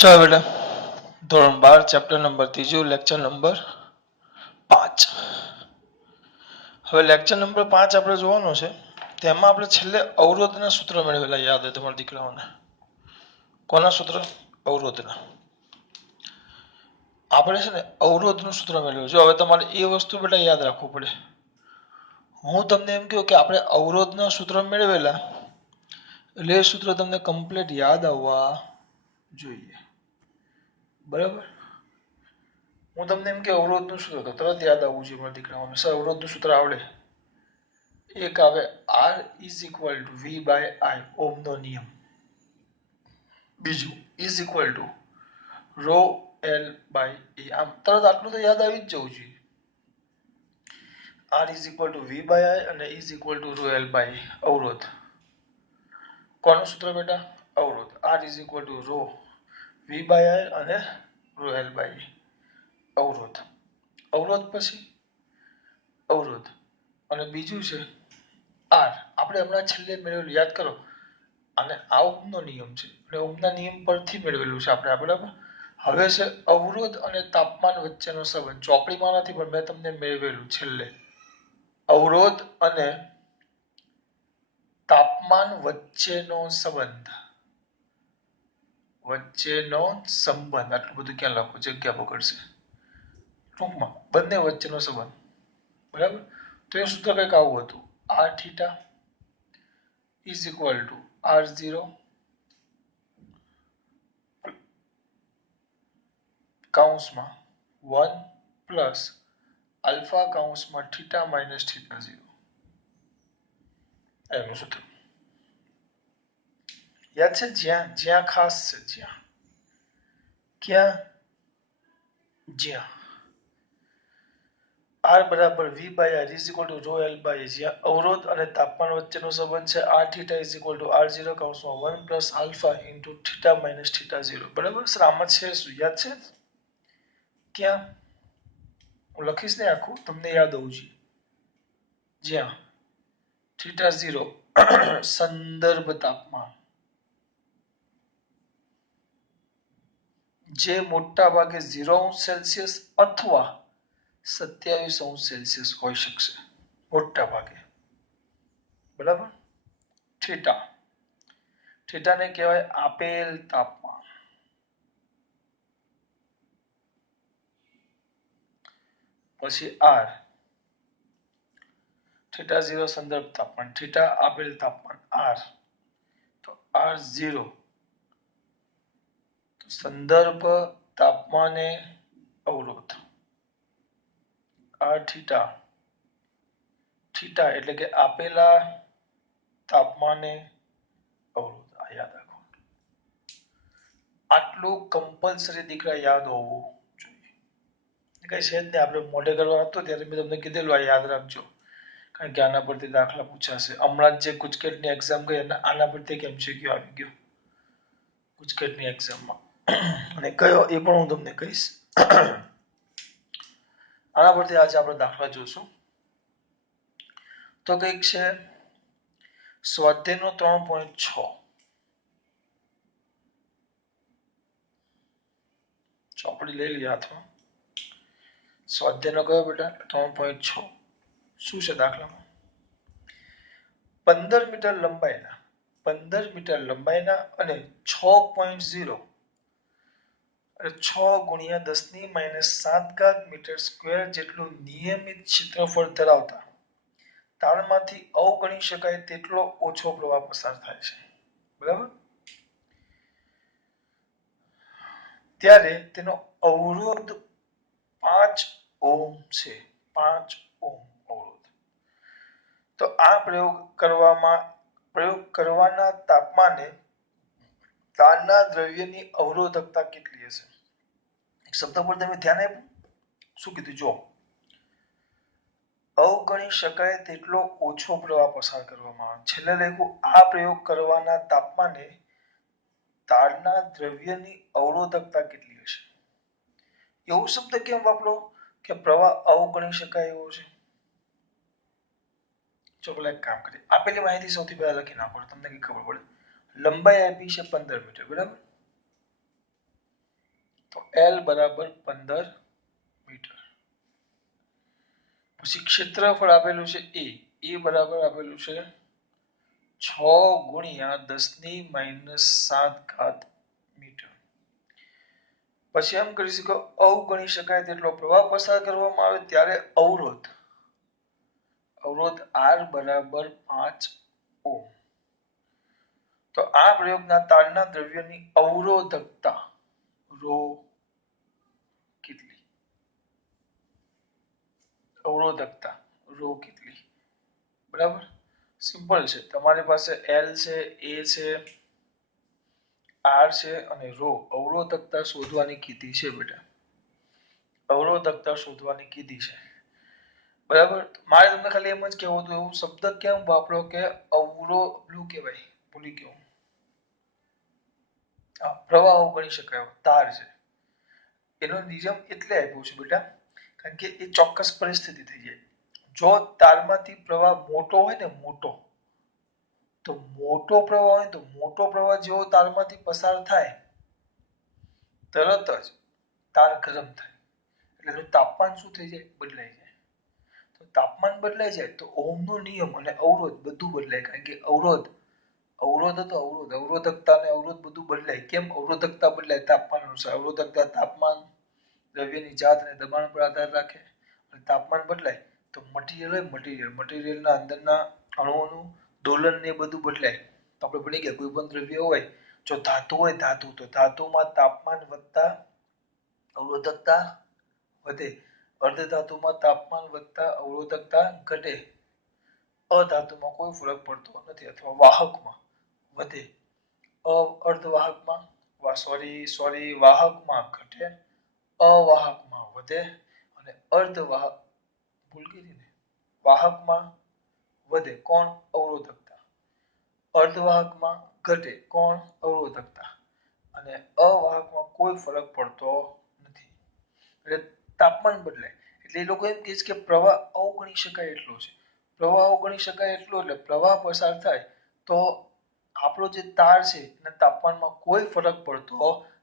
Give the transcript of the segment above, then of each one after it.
ચાલો બેટા, ધોરણ 12 ચેપ્ટર નંબર 3 લેક્ચર નંબર 5. હવે લેક્ચર નંબર 5 આપણે જોવાનો છે. તેમાં આપણે છેલ્લે અવરોધના સૂત્ર મેળવેલા યાદ હોય તમારા દીકરાઓને. કોના સૂત્ર? અવરોધના. આપણે છે ને અવરોધનું સૂત્ર મેળવ્યું છે. હવે તમારે એ વસ્તુ બેટા યાદ રાખવું પડે. હું તમને એમ કહું કે આપણે અવરોધના સૂત્ર મેળવેલા એટલે એ સૂત્ર તમને કમ્પ્લીટ યાદ આવવા જોઈએ. બરાબર? હું તમને એમ કે અવરોધનું સૂત્ર તો તરત યાદ આવવું જોઈએ મારા દીકરાઓને. સર અવરોધનું સૂત્ર આવડે. એક આવે R is equal to V by I, ઓહમનો નિયમ. બીજું is equal to rho L by A. આમ તરત આટલું તો યાદ આવી જ જવું જોઈએ. R is equal to V by I અને is equal to rho L by A. અવરોધ. કોનું સૂત્ર બેટા? અવરોધ. R is equal to rho V by I અને રો L બાય A. અવરોધ. અવરોધ પછી અવરોધ અને બીજું છે R. આપણે હમણાં છેલ્લે મેળવેલું યાદ કરો. અને આ ઓહમનો નિયમ છે એટલે ઓહમના નિયમ પરથી મેળવેલું છે આપણે. બરાબર? હવે છે અવરોધ અને તાપમાન વચ્ચેનો સંબંધ. ચોપડીમાં નથી પણ મેં તમને મેળવેલું છેલ્લે. અવરોધ અને તાપમાન વચ્ચેનો સંબંધ. આટલું બધું ક્યાં લખું? જગ્યા પકડશે. ટૂંકમાં બંને વચ્ચેનો સંબંધ. બરાબર? તો એ સૂત્ર કંઈક આવું હતું. R theta is equal to R0 કૌંસમાં 1 પ્લસ આલ્ફા કૌંસમાં થીટા માઇનસ થીટા 0. એનું સૂત્ર યાદ છે? જ્યાં જ્યાં ખાસ છે. જ્યાં ક્યાં? જ્યાં R બરાબર V by R is equal to rho L by A. જ્યાં અવરોધ અને તાપમાન વચ્ચેનો સંબંધ છે R theta is equal to R0 કૌંસમાં 1 plus alpha into theta minus theta 0. બરાબર? સર આમાં છે શું? યાદ છે? ક્યાં? હું લખીશ ને આખું, તમને યાદ હોવું જોઈએ. જ્યાં થીટા 0 સંદર્ભ તાપમાન, જે મોટા ભાગે 0°C અથવા 27°C હોઈ શકશે. મોટા ભાગે. બરાબર? થીટા. થીટાને કહેવાય આપેલ તાપમાન. પછી R. થીટા 0 સંદર્ભ તાપમાન, થીટા આપેલ તાપમાન R. તો R0 સંદર્ભ તાપમાને અવરોધ. R થીટા, થીટા એટલે કે આપેલા તાપમાને અવરોધ. આ યાદ રાખો. આટલું કમ્પલસરી દીકરા યાદ હોવું જોઈએ. કઈ છે જ નહીં. આપણે મોઢે કરવા હતો ત્યારે મેં તમને કીધેલું આ યાદ રાખજો. કારણ કે આના પરથી દાખલા પૂછાશે. હમણાં જે ગુજકેટની એક્ઝામ ગઈ અને આના પરથી MCQ આવી ગયો ગુજકેટની એક્ઝામમાં. અને કયો એ પણ હું તમને કહીશ. આના પરથી આજે આપણે દાખલા જોશું. તો કંઈક છે સ્વાધ્યાયનો 3.6. ચોપડી લઈ લઈએ હાથમાં. સ્વાધ્યાયનો કયો બેટા? 3.6. શું છે દાખલામાં? 15 મીટર લંબાઈના અને 6.0 એટલે 6 ગુણ્યા 10⁻7 મીટર સ્ક્વેર જેટલું નિયમિત ક્ષેત્રફળ ધરાવતા તાણમાંથી અવગણી શકાય તેટલો ઓછો પ્રવાહ પસાર થાય છે. બરાબર? ત્યારે તેનો અવરોધ 5 ઓહમ છે. 5 ઓહમ અવરોધ. તો આ પ્રયોગ કરવાના તાપમાને તાણના દ્રવ્યની અવરોધકતા કેટલી હશે? એક શબ્દ પર તમે ધ્યાન આપ્યું. શું કીધું? જો અવગણી શકાય તેટલો ઓછો પ્રવાહ પસાર કરવામાં આવે. છેલ્લે લખ્યું આ પ્રયોગ કરવાના તાપમાને તારના દ્રવ્યની અવરોધકતા કેટલી હશે? એવો શબ્દ કેમ વાપરો કે પ્રવાહ અવગણી શકાય એવો છે? ચલો એક કામ કરીએ. આપેલી માહિતી સૌથી પહેલા લખી નાખો, તમને કઈ ખબર પડે. લંબાઈ આપી છે 15 મીટર. બરાબર? L બરાબર 15 મીટર. પછી ક્ષેત્રફળ આપેલું છે એ બરાબર આપેલું છે 6 ગુણ્યા 10⁻7 મીટર. પછી એમ કરી શકો અવગણી શકાય તેટલો પ્રવાહ પસાર કરવામાં આવે ત્યારે અવરોધ R બરાબર 5 ઓહ્મ. તો આ પ્રયોગના તારના દ્રવ્યની અવરોધકતા રો કેટલી? અવરોધકતા રો કેટલી? બરાબર, સિમ્પલ છે. તમારી પાસે L છે, A છે, R છે અને રો અવરોધકતા શોધવાની કીધી છે બેટા. અવરોધકતા શોધવાની કીધી છે. બરાબર, મારે તમને ખાલી એમ જ કહેવું હતું, એવું શબ્દ કેમ વાપરો કે અવરોધ કહેવાય, ભૂલી ગયો. પ્રવાહ ગણી શકાય તાર છે. એનો નિયમ એટલે આપ્યો છે બેટા કારણ કે એ ચોક્કસ પરિસ્થિતિ થઈ જાય. જો તારમાંથી પ્રવાહ મોટો હોય ને મોટો પ્રવાહ હોય તો મોટો પ્રવાહ જેવો તારમાંથી પસાર થાય તરત જ તાર ગરમ થાય એટલે એનું તાપમાન શું થઈ જાય? બદલાઈ જાય. તો તાપમાન બદલાઈ જાય તો ઓહમનો નિયમ અને અવરોધ બધું બદલાય કારણ કે અવરોધકતા અને અવરોધ બધું બદલાય. કેમ અવરોધકતા બદલાય? તાપમાન અનુસાર. અવરોધકતા તાપમાન, દ્રવ્યની જાત અને દબાણ પર આધાર રાખે. અને તાપમાન બદલાય તો મટીરીયલના અંદરના અણુઓનું દોલન ને બધું બદલાય. તો આપણે ભણી ગયા કોઈ પણ દ્રવ્ય હોય, જો ધાતુ હોય તો ધાતુમાં તાપમાન વધતા અવરોધકતા વધે. અર્ધધાતુમાં તાપમાન વધતા અવરોધકતા ઘટે. અધાતુમાં કોઈ ફરક પડતો નથી અથવા વાહકમાં વધે. વાહકમાં ઘટે, અવાહકમાં વધે અને વાહકમાં વધે. કોણ? અવરોધકતા. અર્ધવાહકમાં ઘટે. કોણ? અવરોધકતા. અને અવાહકમાં કોઈ ફરક પડતો નથી. એટલે તાપમાન બદલાય એટલે એ લોકો એમ કહે છે કે પ્રવાહ અવગણી શકાય એટલો છે. પ્રવાહ અવગણી શકાય એટલો એટલે પ્રવાહ પસાર થાય તો આપણો જે તાર છે એના તાપમાનમાં કોઈ ફરક પડતો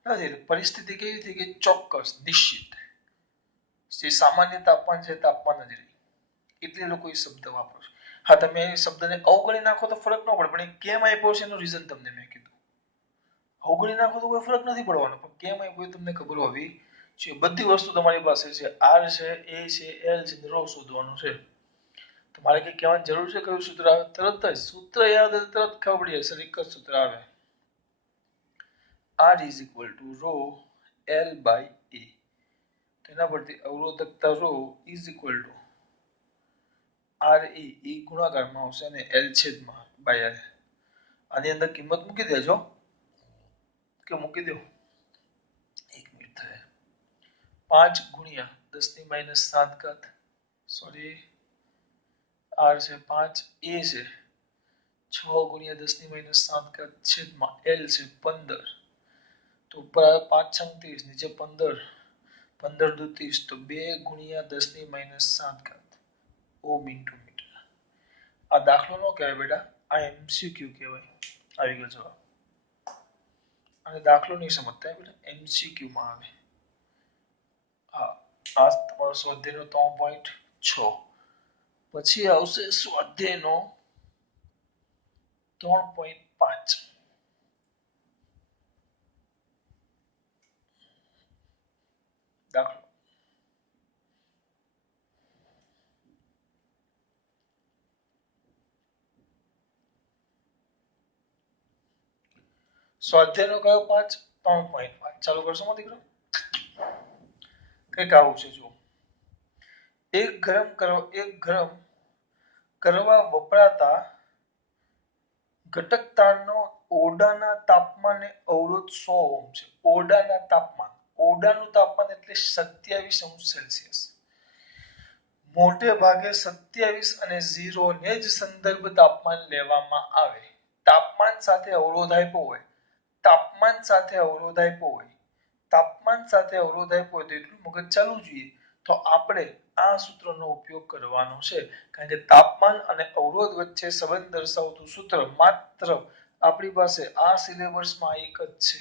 નથી. એટલે પરિસ્થિતિ કેવી થઈ ગઈ? ચોક્કસ, નિશ્ચિત. જે સામાન્ય તાપમાન છે તાપમાન જ રહે. એટલે લોકો એ શબ્દ વાપરો છે. હા, તમે એ શબ્દને અવગણી નાખો તો ફરક ન પડે પણ એ કેમ આપ્યો છે એનું રીઝન તમને મેં કીધું. અવગણી નાખો તો કોઈ ફરક નથી પડવાનો પણ કેમ આપ્યો તમને ખબર હોવી જોઈએ. બધી વસ્તુ તમારી પાસે છે. R છે, A છે, L છે, રો શોધવાનું છે. તમારે કઈ કહેવાની જરૂર છે? કયું સૂત્ર આવે? તરત જ સૂત્ર યાદ હોય તરત ખબર પડી જશે. એક જ સૂત્ર આવે. R is equal to rho L by A. તેના પરથી અવરોધકતા rho is equal to R એ ગુણાકારમાં આવશે અને L છેદમાં by R. આની અંદર કિંમત મૂકી દેજો કે મૂકી દો. 1 મિનિટ થાય. 5 ગુણ્યા 10⁻7 સોરી R છે 5, A છે 6 ગુણ્યા 10⁻7 છેદમાં L છે 15. તો ઉપર આવે 5 છંગ 30, નીચે 15, 15 દુ 30 તો 2 ગુણ્યા 10⁻7 ઓહમ ઇન્ટુ મીટર. આ દાખલો નો કહેવાય બેટા, આ MCQ કહેવાય. આવી ગયો જવાબ. અને દાખલો નહીં સમજતા બેટા, MCQ માં આવે. હા, આ તમારો સ્વાધ્યાયનો 3.6. પછી આવશે સ્વાધ્યાયનો 3.5. દાખલો. સ્વાધ્યાયનો કયો 5? 3.5. ચાલુ કરશો માં દીકરો? કઈક આવું છે જો. એક ગરમ કરવા વપરાતા ઘટક તારનો ઓરડાના તાપમાને અવરોધ 100 ઓહ્મ છે. ઓરડાના તાપમાન. ઓરડાનું તાપમાન એટલે 27°C. મોટે ભાગે 27 અને 0 ને જ સંદર્ભ તાપમાન લેવામાં આવે. તાપમાન સાથે અવરોધ આપ્યો હોય, તાપમાન સાથે અવરોધ આપ્યો હોય તો એટલું મગજ ચાલવું જોઈએ. તો આપણે આ સૂત્રનો ઉપયોગ કરવાનો છે કારણ કે તાપમાન અને અવરોધ વચ્ચે સંબંધ દર્શાવતું સૂત્ર માત્ર આપણી પાસે આ સિલેબસમાં એક જ છે.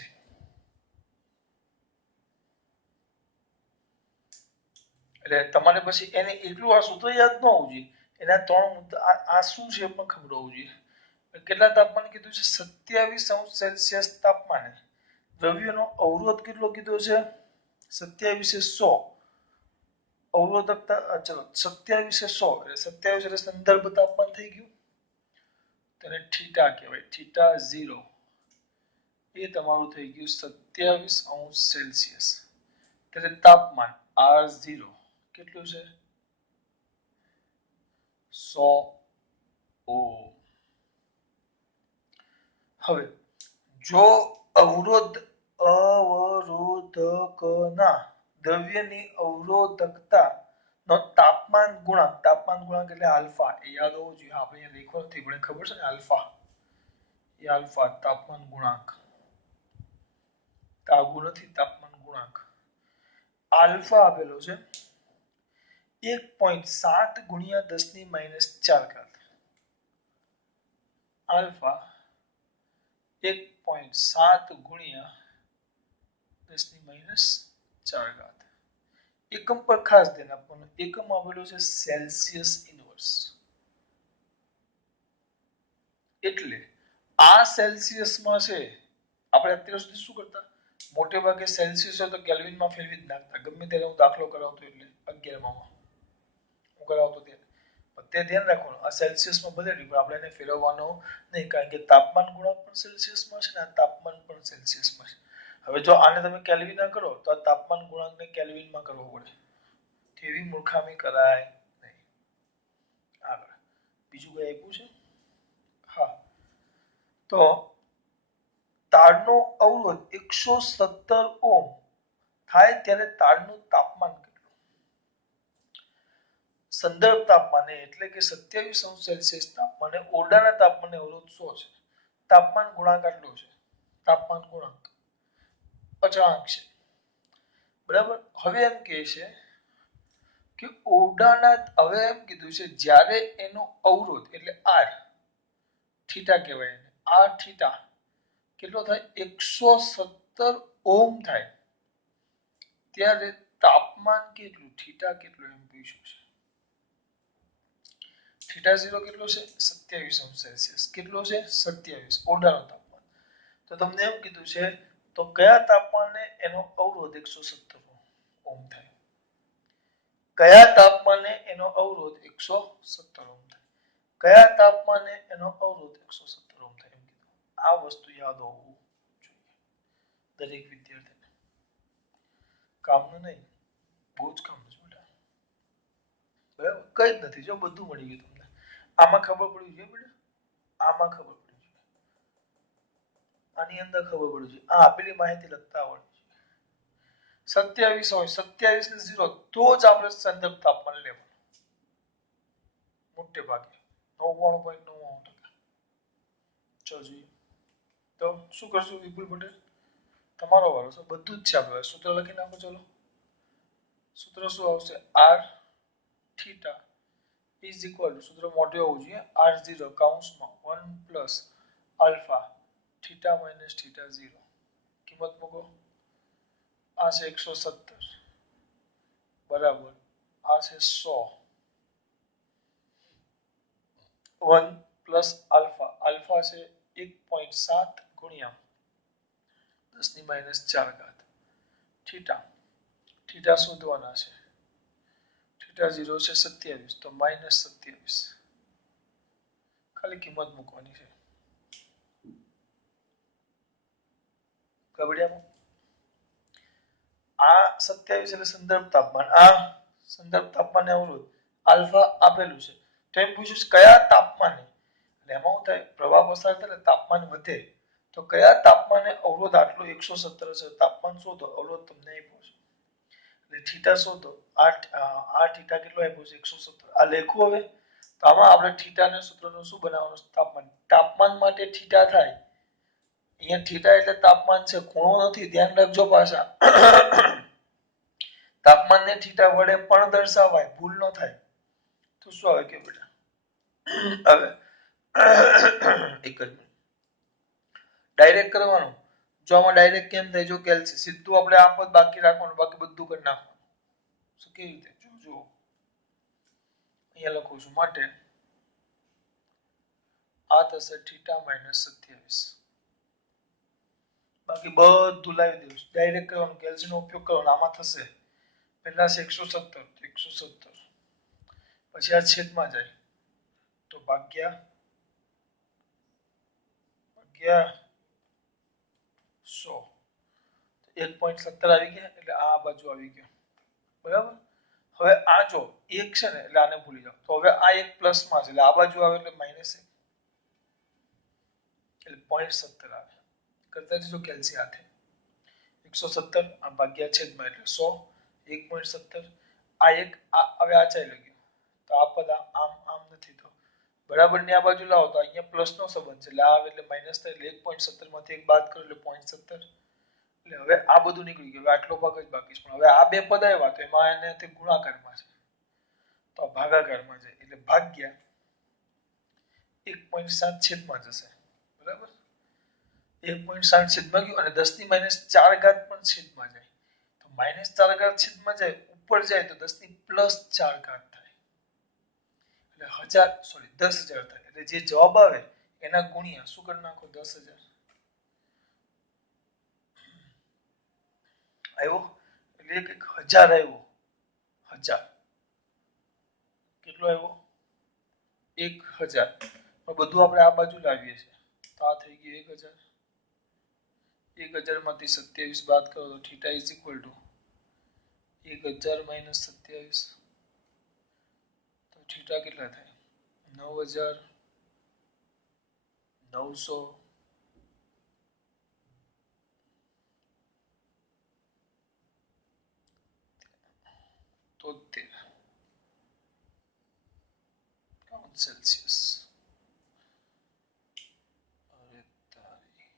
એટલે તમારે પછી એને એટલું આ સૂત્ર યાદ ન હોવું જોઈએ, એના ત્રણ મુદ્દા આ શું છે પણ ખબર હોવું જોઈએ. કેટલા તાપમાન કીધું છે? 27°C તાપમાને દ્રવ્યનો અવરોધ કેટલો કીધો છે? 2700 અવરોધકતા, ચલો 2700 એટલે 27 એટલે સંદર્ભ તાપમાન થઈ ગયું, તેને થીટા કહેવાય, થીટા 0 એ તમારું થઈ ગયું 27°C. એટલે તાપમાન R0 કેટલું છે? 100 ઓહ્મ. હવે જો અવરોધકના દ્રવ્યની અવરોધકતા નો તાપમાન ગુણાંક એટલે આલ્ફા, એ યાદ હોવું જોઈએ. આપણે અહીંયા લખ્યું નથી પણ ખબર છે ને આલ્ફા, એ આલ્ફા તાપમાન ગુણાંક, તાગુ નથી, તાપમાન ગુણાંક આલ્ફા આપેલો છે 1.7 ગુણ્યા 10⁻⁴. આલ્ફા 1.7 ગુણ્યા 10⁻⁴. એકમ પર ખાસ ધ્યાન આપવાનું, એકમ આવેલું છે સેલ્સિયસ ઇન્વર્સ. એટલે આ સેલ્સિયસમાં છે. આપણે અત્યાર સુધી શું કરતા? મોટે ભાગે સેલ્સિયસ હોય તો કેલ્વિનમાં ફેરવી જ નાખતા. ગમે ત્યારે હું દાખલો કરાવતો એટલે 11માં હું કરાવતો ત્યારે તે ધ્યાન રાખવાનું, આ સેલ્સિયસમાં બદલી પણ આપણે એને ફેરવવાનો નહીં, કારણ કે તાપમાન ગુણાંક પણ સેલ્સિયસમાં છે ને આ તાપમાન પણ સેલ્સિયસમાં છે. હવે જો આને તમે કેલ્વિનમાં કરો તો આ તાપમાન ગુણાંકને કેલ્વિનમાં કરવો પડે, તેવી મૂર્ખામી કરાય નહીં. આગળ બીજું કઈ આપ્યું છે? હા, તો તારનો અવરોધ 117 ઓહ્મ થાય ત્યારે તારનું તાપમાન કેટલું? સંદર્ભ તાપમાને એટલે કે 27°C તાપમાને ઓરડાના તાપમાને અવરોધ 100 છે. તાપમાન ગુણાંક આટલો છે, તાપમાન ગુણાંક અચળાંક છે, બરાબર. હવે એમ કહે છે કે ઓરડાના, હવે એમ કીધું છે જ્યારે એનો અવરોધ એટલે R થીટા કહેવાય, R થીટા કેટલો થાય? 117 ઓહ્મ થાય ત્યારે તાપમાન કેટલું? થીટા કેટલું એમ પૂછ્યું છે. થીટા 0 કેટલો છે? 27°C. કેટલો છે? 27, ઓરડાનું તાપમાન. તો તમને એમ કીધું છે તો કયા તાપમાને એનો અવરોધ 117 ઓહ્મ થાય? કયા તાપમાને એનો અવરોધ 117 ઓહ્મ થાય? કયા તાપમાને એનો અવરોધ 117 ઓહ્મ થાય? એમ કીધું. આ વસ્તુ યાદ હોવું જોઈએ દરેક વિદ્યાર્થીને. કામનું નહીં, બહુ જ કામનું છે બેટા. બરાબર, કઈ જ નથી, જો બધું મળી ગયું તમને. આમાં ખબર પડી જોઈએ બેટા, આમાં ખબર પડી જોઈએ, આની અંદર ખબર પડી જોઈએ, આ આપેલી માહિતી લખતા આવડવી જોઈએ. 27 હોય, 27 ને 0 તો જ આપણે સંદર્ભ તાપમાન લેવાનું, મોટે ભાગે 99.99%. ચલો જોઈએ તો શું કરશું વિપુલ પટેલ? તમારો વારો છે, બધું જ છે આપણે. સૂત્ર લખી નાખો. ચલો સૂત્ર શું આવશે? R theta is equal two, સૂત્ર મોટું હોવું જોઈએ, R0 કૌંસમાં 1 plus alpha theta minus theta 0. કિંમત મૂકો. આ છે 117 બરાબર, આ છે 100, 1 પ્લસ આલ્ફા, આલ્ફા છે 1.7 ગુણ્યા 10⁻⁴. થીટા, થીટા શોધવાના છે. થીટા 0 છે 27 તો -27, ખાલી કિંમત મૂકવાની છે. કબડિયામાં આ 27 એટલે સંદર્ભ તાપમાન, આ સંદર્ભ તાપમાન અવરોધ આલ્ફા આપેલું છે. તો એમ પૂછ્યું છે કયા તાપમાને, એટલે એમાં શું થાય? પ્રવાહ પસાર થાય તાપમાન વધે, તો કયા તાપમાને અવરોધ આટલો 117 છે? તાપમાન શોધો, અવરોધ તમને આપ્યો છે એટલે થીટા શોધો. આ થીટા કેટલો આપ્યો છે? 117. આ લખવું. હવે તો આમાં આપણે થીટા ને સૂત્રનું શું બનાવવાનું? તાપમાન. તાપમાન માટે થીટા થાય, અહીંયા થીટા એટલે તાપમાન છે, ખૂણો નથી, ધ્યાન રાખજો. પાછા તાપમાનને થીટા વડે પણ દર્શાવાય, ભૂલ ન થાય. તો શું આવે કે બેટા? હવે એક જ મિનિટ, ડાયરેક્ટ કરવાનું. જો આમાં ડાયરેક્ટ કેમ થાય? જો કેલ્સી સીધું આપણે આમ જ બાકી રાખવાનું, બાકી બધું કરી નાખવાનું. શું કેવી રીતે? જો અહીંયા લખું છું માટે આ થશે θ માઇનસ 27. બાકી બધું લાવી દઉં છું. ડાયરેક્ટ કરવાનું, કેલ્સીનો ઉપયોગ કરવાનો. આમાં થશે પહેલા છે 117 પછી આ છેદમાં જાય તો ભાગ્યા 100 1.17 આવી ગયા એટલે આ બાજુ આવી ગયો. બરાબર. હવે આ જો એક છે ને એટલે આને ભૂલી જાઓ. તો હવે આ એક પ્લસમાં છે એટલે આ બાજુ આવે એટલે માઇનસ એટલે 0.17 આવે. કરતા જજો કેલ્સી હાથે 117 આ ભાગ્યા છેદમાં એટલે 100 1.17 આ એક હવે આ ચાલ્યો ગયો તો આ પદ આમ આમ નથી તો બરાબર ની આ બાજુ લાવો તો અહીંયા પ્લસ નો સંબંધ છે એટલે આ આવે એટલે માઇનસ થાય એટલે 1.17 માંથી એક બાદ કરો એટલે 0.17 એટલે હવે આ બધું નીકળી ગયું. આટલો ભાગ જ બાકી છે પણ હવે આ બે પદ આવ્યા તો એમાં એને ગુણાકારમાં છે તો ભાગાકારમાં છે એટલે ભાગ્યા 1.7 છેદમાં જશે. બરાબર 1.7 છેદમાં ગયું અને 10 ની માઇનસ 4 ઘાત પણ છેદમાં જાય તો માઇનસ 4 ઘાત છેદમાં જાય ઉપર જાય તો 10 ની પ્લસ 4 ઘાત થાય એટલે 10,000 થાય એટલે જે જવાબ આવે એના ગુણ્યા શું કરી નાખો 10,000 આવ્યો એટલે કે 1000 આવ્યો 1000 કેટલો આવ્યો 1000 પણ બધું આપણે આ બાજુ લાવીએ છીએ તો આ થઈ ગયું 1000 1000 માંથી 27 બાદ કરો તો θ ઇઝ ઇક્વલ ટુ 1000 માઇનસ 27 તો θ કેટલા થાય 9,900 73 સેલ્સિયસ. અરે તારી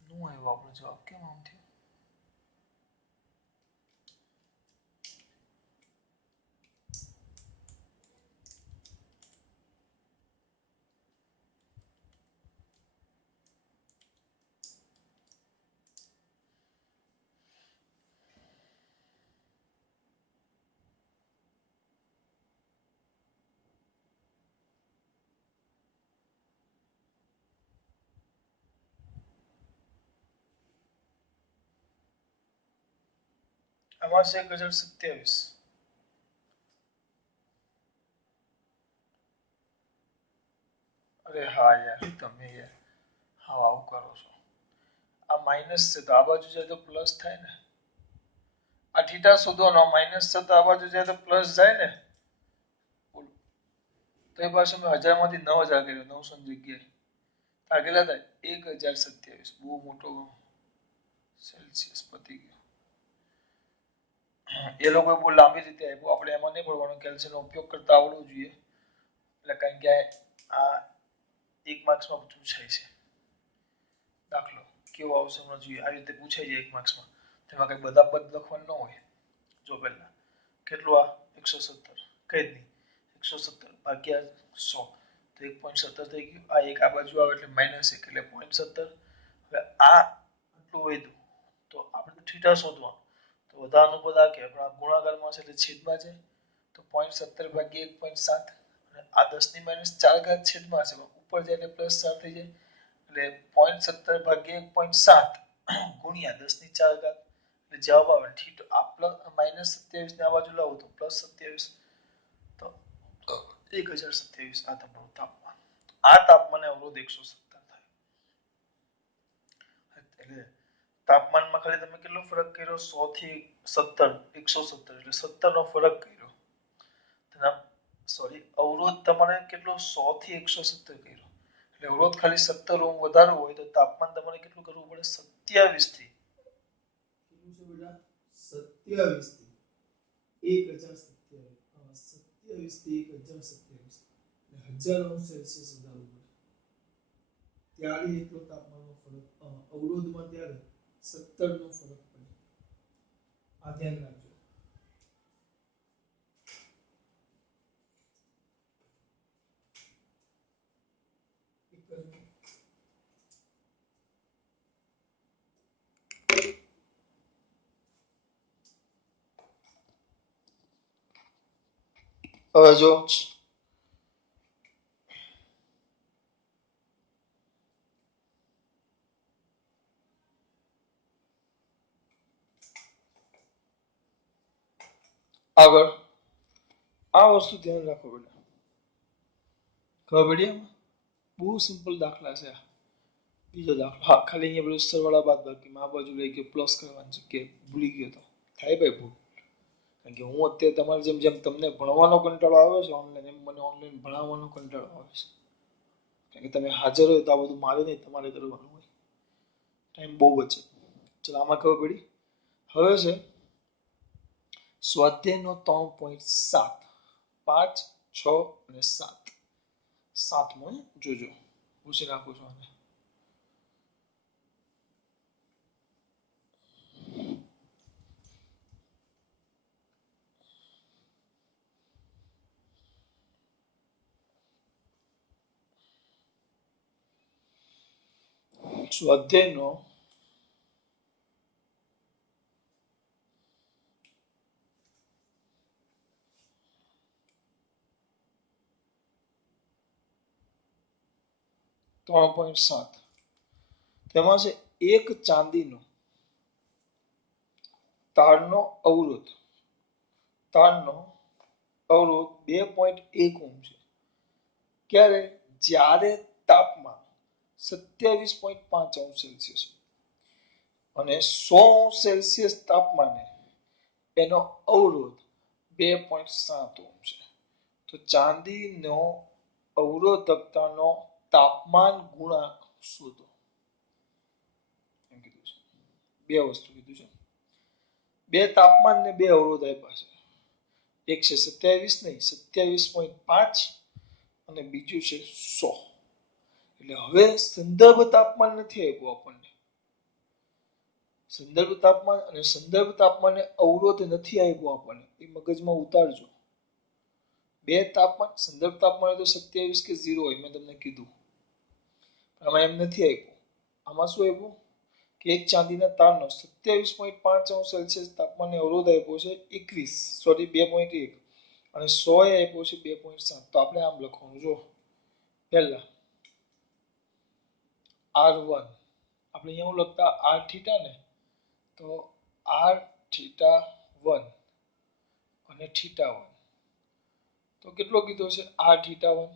નું આવ્યો આપણો જવાબ કેમ આમ થયો આમાં છે 1027 અરે હા યાર તમે યાર હા આવું કરો છો આ માઇનસ છે તો આ બાજુ જાય તો પ્લસ થાય ને આ થીટા શોધવાનો માઇનસ છે તો આ બાજુ જાય તો પ્લસ જાય ને તો એ પાછું મેં 1000 માંથી 9,000 કર્યો 900 ની જગ્યાએ આ કેટલા થાય 1027 બહુ મોટો સેલ્સિયસ પતી ગયો. એ લોકો બહુ લાંબી રીતે આપ્યું આપણે એમાં નહીં પડવાનું કેલ્સીનો ઉપયોગ કરતા આવડવું જોઈએ એટલે કારણ કે આ એક માર્ક્સમાં પૂછાય છે દાખલો કેવો આવશે હમણાં જોઈએ આવી રીતે પૂછાઈ જાય એક માર્ક્સમાં તેમાં કઈ બધા પદ લખવાનું ન હોય જો પહેલા કેટલું આ 117 કઈ નહીં 117 ભાગ્યા 100 તો 1.17 થઈ ગયું આ એક આ બાજુ આવે એટલે -1 એટલે 0.17 હવે આ આટલું વધ્યું તો આપણે થીટા શોધવાનું તો વધારાનું પદ આ કે આપણા ગુણાકારમાં છે એટલે છેદમાં છે તો 0.17 ભાગ્યા 1.7 અને આ 10 ની માઇનસ 4 ઘાત છેદમાં છે ઉપર જાય એટલે +4 થઈ જાય એટલે 0.17 ભાગ્યા 1.7 ગુણ્યા 10 ની 4 ઘાત એટલે જવાબ આવે થીટા આ -27 ને આ બાજુ લાવો તો +27 તો 1027 આ તમારું તાપમાન આ તાપમાને અવરોધ 117 થાય એટલે તાપમાનમાં ખાલી તમે કેટલો ફરક કર્યો 100 થી 17 117 એટલે 17 નો ફરક કર્યો અવરોધ તમારે કેટલો 100 થી 117 કર્યો એટલે અવરોધ ખાલી 17 ઓહ્મ વધારવો હોય તો તાપમાન તમારે કેટલું કરવું પડે 27 થી કેટલું છે બેટા 27 થી 1027 થી 1027 એટલે 1000 અંશ સેલ્સિયસ વધારવું પડે ત્યારે એટલો તાપમાનનો ફરક અવરોધમાં ત્યારે 17 નો ફરક પડે આ ધ્યાન રાખજો. હવે જો આગળ આ વસ્તુ ધ્યાન રાખો બેટા, ખબર પડી? એમાં બહુ સિમ્પલ દાખલા છે. બીજો દાખલો, હા, ખાલી અહીંયા પેલું સરવાળા બાદ બાકીમાં આ બાજુ લઈ ગયો પ્લસ કરવાની જગ્યાએ ભૂલી ગયો તો થાય ભાઈ ભૂલ. કારણ કે હું અત્યારે તમારે જેમ જેમ તમને ભણવાનો કંટાળો આવે છે ઓનલાઈન, એમ મને ઓનલાઈન ભણાવવાનો કંટાળો આવે છે. કારણ કે તમે હાજર હોય તો આ બધું મારે નહીં, તમારે કરવાનું હોય, ટાઈમ બહુ બચે. ચલો આમાં ખબર પડી. હવે છે સ્વાધ્યાયનો 3.7, 5, 6 અને 7. 7મો જોજો, પૂછી નાખું છું આને. સ્વાધ્યાયનો 3.7 તેમાં છે એક ચાંદીનો તારનો અવરોધ 2.1 ઓહ્મ છે. ક્યારે? જ્યારે તાપમાન 27.5 અંશ સેલ્સિયસ અને 100 અંશ સેલ્સિયસ તાપમાને એનો અવરોધ 2.7 ઓહ્મ છે. તો ચાંદીનો અવરોધકતાનો તાપમાન ગુણાંક શોધો. એમ કીધું છે. બે વસ્તુ કીધું છે. બે તાપમાન ને બે અવરોધ આપ્યા છે. એક છે 27 નહીં, 27.5 અને બીજું છે 100. એટલે હવે સંદર્ભ તાપમાન નથી આપ્યું આપણને. સંદર્ભ તાપમાન અને સંદર્ભ તાપમાને અવરોધ નથી આપ્યો આપણને, એ મગજમાં ઉતારજો. બે તાપમાન, સંદર્ભ તાપમાન તો 27 કે 0 હોય, મેં તમને કીધું. આમાં એમ નથી આપ્યું. આમાં શું આપ્યું કે એક ચાંદીના તારનો 27.5 અંશ સેલ્સિયસ તાપમાને અવરોધ આપ્યો છે 2.1 અને 100 એ આપ્યો છે 2.7. તો આપણે આમ લખવાનું, જો પહેલા R1 આપણે અહીંયા લખતા R થીટા ને, તો R થીટા 1 અને થીટા 1. તો કેટલો કીધો છે R થીટા 1?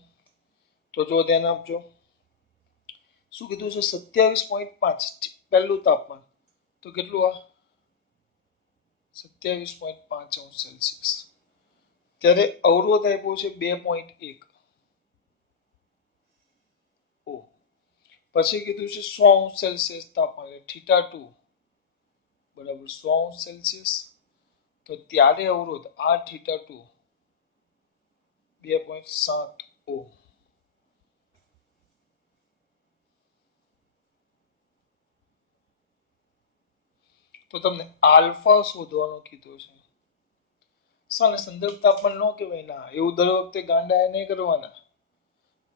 તો જો ધ્યાન આપજો, શું કીધું છે? 27.5 પહેલું તાપમાન. તો કેટલું? આ 27.5 અંશ સેલ્સિયસ. ત્યારે અવરોધ આપ્યો છે 2.1 ઓહ. પછી કીધું છે 100 અંશ સેલ્સિયસ તાપમાન, થીટા 2 બરાબર 100 અંશ સેલ્સિયસ. તો ત્યારે અવરોધ R થીટા 2 2.7 ઓહ્મ. તો તમને આલ્ફા શોધવાનો કીધો છે. સાને સંદર્ભ તાપમાન ન કહેવાય. ના, એવું દર વખતે ગાંડા નહીં કરવાના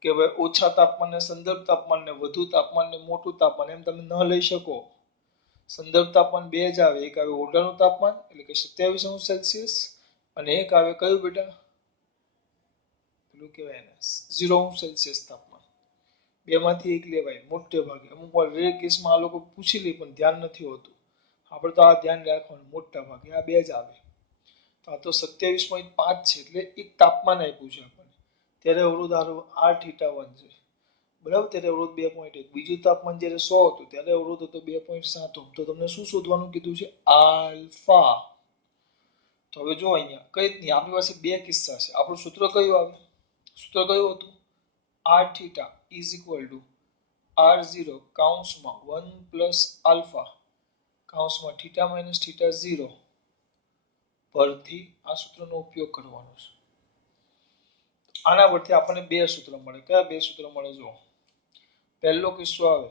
કે ભાઈ ઓછા તાપમાનને સંદર્ભ તાપમાનને, વધુ તાપમાનને મોટું તાપમાન, એમ તમે ન લઈ શકો. સંદર્ભ તાપમાન બે જ આવે. એક આવે ઓરડાનું તાપમાન એટલે કે 27 અંશ સેલ્સિયસ અને એક આવે કયું બેટા? પેલું કહેવાય ને 0 અંશ સેલ્સિયસ તાપમાન. બેમાંથી એક લેવાય મોટે ભાગે. અમુક વાર રેર કેસમાં આ લોકો પૂછી લે પણ ધ્યાન નથી હોતું. આપણે તો આ ધ્યાન રાખવાનું, મોટા ભાગે આ બે જ આવે. તો આ તો 27.5 છે એટલે એક તાપમાન આપ્યું છે આપણને. ત્યારે અવરોધ R થીટા 1 છે બરાબર. ત્યારે અવરોધ 2.1. બીજું તાપમાન જ્યારે 100 હતું ત્યારે અવરોધ હતો 2.7 ઓહ્મ. તો તમને શું શોધવાનું કીધું છે? આલ્ફા. તો હવે જો અહીંયા કઈ જ નહીં, આપણી પાસે બે કિસ્સા છે. આપણું સૂત્ર કયું આવે? સૂત્ર કયું હતું? R theta is equal to R0 કૌંસમાં 1 પ્લસ આલ્ફા કૌંસમાં થીટા માઇનસ થીટા 0 પરથી આ સૂત્રનો ઉપયોગ કરવાનો છે. આના પરથી આપણને બે સૂત્ર મળે. કયા બે સૂત્ર મળે? જો પહેલો કિસ્સો આવે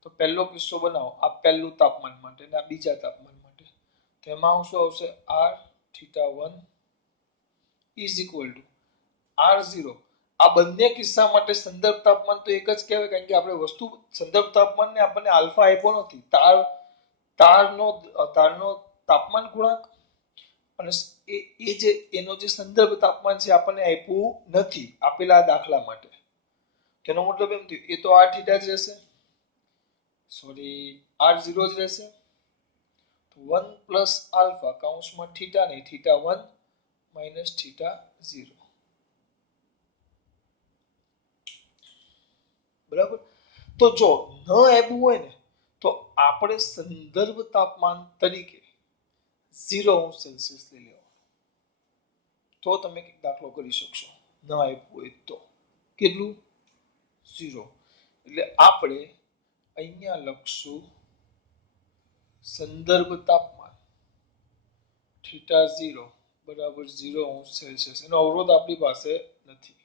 તો પહેલો કિસ્સો બનાવો. આ પહેલું તાપમાન માટે અને આ બીજા તાપમાન માટે. તેમાં શું આવશે? R theta 1 is equal to R0. આ બંને કિસ્સા માટે સંદર્ભ તાપમાન તો એક જ કહેવાય, કારણ કે આપણે વસ્તુ સંદર્ભ તાપમાનને આપણને આલ્ફા આપ્યો નથી. તારનો તાપમાન ગુણાંક અને એ જે એનો જે સંદર્ભ તાપમાન છે આપણને આપ્યું નથી આપેલા દાખલા માટે. તેનો મતલબ એમ થયું એ તો r થીટા જ રહેશે, સોરી r0 જ રહેશે. તો 1 પ્લસ આલ્ફા કૌંસમાં થીટા નહીં થીટા 1 માઇનસ થીટા 0. બરાબર. તો જો ન આપ્યું હોય ને તો આપણે સંદર્ભ તાપમાન તરીકે 0°C લઈ લેવાનું, તો તમે દાખલો કરી શકશો. ન આપ્યું હોય તો કેટલું 0. એટલે આપણે અહીંયા લખશું સંદર્ભ તાપમાન થીટા 0 બરાબર 0°C. એનો અવરોધ આપણી પાસે નથી.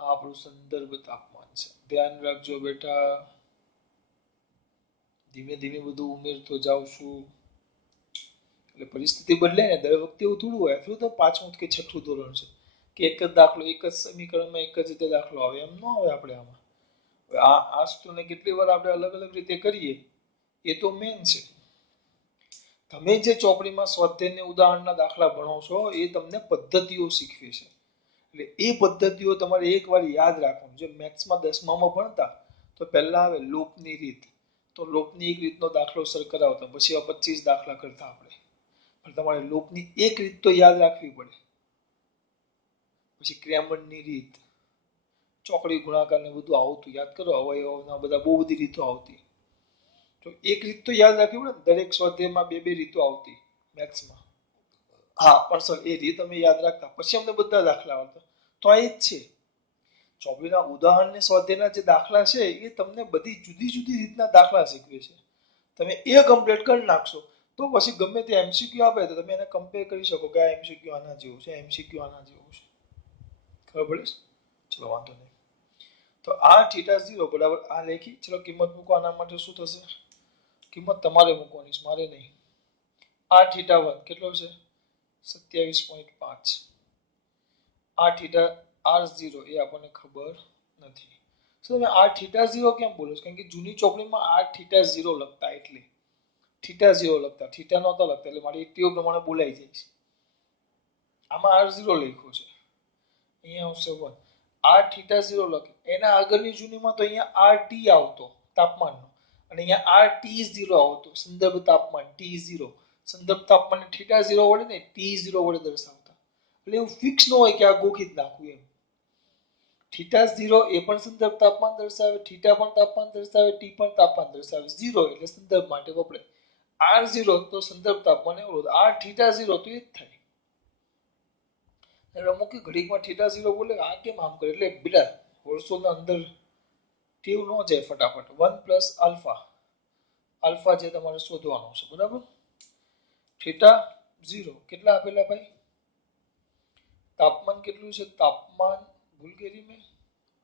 આ આપણું સંદર્ભ તાપમાન છે. ધ્યાન રાખજો બેટા, ધીમે ધીમે બધું ઉમેરતો જાઉં છું એટલે પરિસ્થિતિ બદલાય ને દર વખતે એવું થોડું હોય. થોડું તો પાંચમું કે છઠ્ઠું ધોરણ છે કે એક જ દાખલો એક જ સમીકરણમાં એક જ રીતે દાખલો આવે, એમ ન આવે. આપણે આમાં આ સૂત્રને કેટલી વાર આપણે અલગ અલગ રીતે કરીએ એ તો મેન છે. તમે જે ચોપડીમાં સ્વાધ્યાયના ઉદાહરણના દાખલા ભણો છો એ તમને પદ્ધતિઓ શીખવે છે. એટલે એ પદ્ધતિઓ તમારે એકવાર યાદ રાખવાનું. જે મેથ્સમાં 10મામાં ભણતા તો પહેલા આવે લૂપની રીત, તો લૂપની એક રીતનો દાખલો સર કરાવતા, પછી 25 દાખલા કરતા આપણે. પણ તમારે લૂપની એક રીત તો યાદ રાખવી પડે. પછી ક્રેમરની રીત, ચોકડી ગુણાકાર ને બધું આવતું યાદ કરો, અવયવોના બધા બહુ બધી રીતો આવતી. તો એક રીત તો યાદ રાખવી પડે. દરેક સ્વાધ્યાયમાં બે રીતો આવતી મેથ્સમાં. હા પણ સર એ રીત અમે યાદ રાખતા, પછી અમને બધા દાખલા આવતા. તો આ એ જ છે. ચોપડીના ઉદાહરણ ને સ્વાધ્યાયના જે દાખલા છે એ તમને બધી જુદી જુદી રીતના દાખલા શીખવે છે. તમે એ કમ્પ્લીટ કરી નાખશો તો પછી ગમે તે એમસીક્યુ આપે તો તમે એને કમ્પેર કરી શકો કે આ એમસીક્યુ આના જેવું છે, એમસીક્યુ આના જેવું છે. ખબર પડે? ચલો વાંધો નહીં. તો આ થીટા 0 બરાબર આ લેખી. ચલો કિંમત મૂકો. આના માટે શું થશે? કિંમત તમારે મૂકવાની છે, મારે નહીં. આ થીટા 1 કેટલો છે? 27.5. આ થીટા r0 એ આપણને ખબર નથી. તો તમે r થીટા 0 કેમ બોલો છો? કારણ કે જૂની ચોપડીમાં r થીટા 0 લખતા, એટલે થીટા 0 લખતા, થીટા નહોતા લખતા. એટલે મારી ટેવ પ્રમાણે બોલાઈ જાય છે. આમાં r0 લખ્યું છે, અહીંયા આવશે 1. r થીટા 0 લખે એના આગળની જૂનીમાં તો અહીંયા rt આવતો તાપમાનનો, અને અહીંયા rt0 આવતો સંદર્ભ તાપમાન t0. સંદર્ભ તાપમાન થીટા 0 વડે ને t0 વડે દર્શાવતા. એટલે એવું ફિક્સ ન હોય કે આ ગોખી જ નાખવું એમ. થીટા 0 એ પણ સંદર્ભ તાપમાન દર્શાવે, થીટા પણ તાપમાન દર્શાવે, ટી પણ તાપમાન દર્શાવે. 0 એટલે સંદર્ભ માટે વપરાય. r0 તો સંદર્ભ તાપમાન અવરોધ, r થીટા 0 તો એ જ થાય. એટલે અમુક ઘડીકમાં થીટા 0 બોલે આ કેમ આમ કરે, એટલે બેટા વર્ષોના અંદર ટેવ ન જાય ફટાફટ. 1 પ્લસ આલ્ફા, આલ્ફા જે તમારે શોધવાનો છે, બરાબર. થીટા 0 કેટલા આપેલા ભાઈ? તાપમાન કેટલું છે? તાપમાન ભૂલ કરી મેં?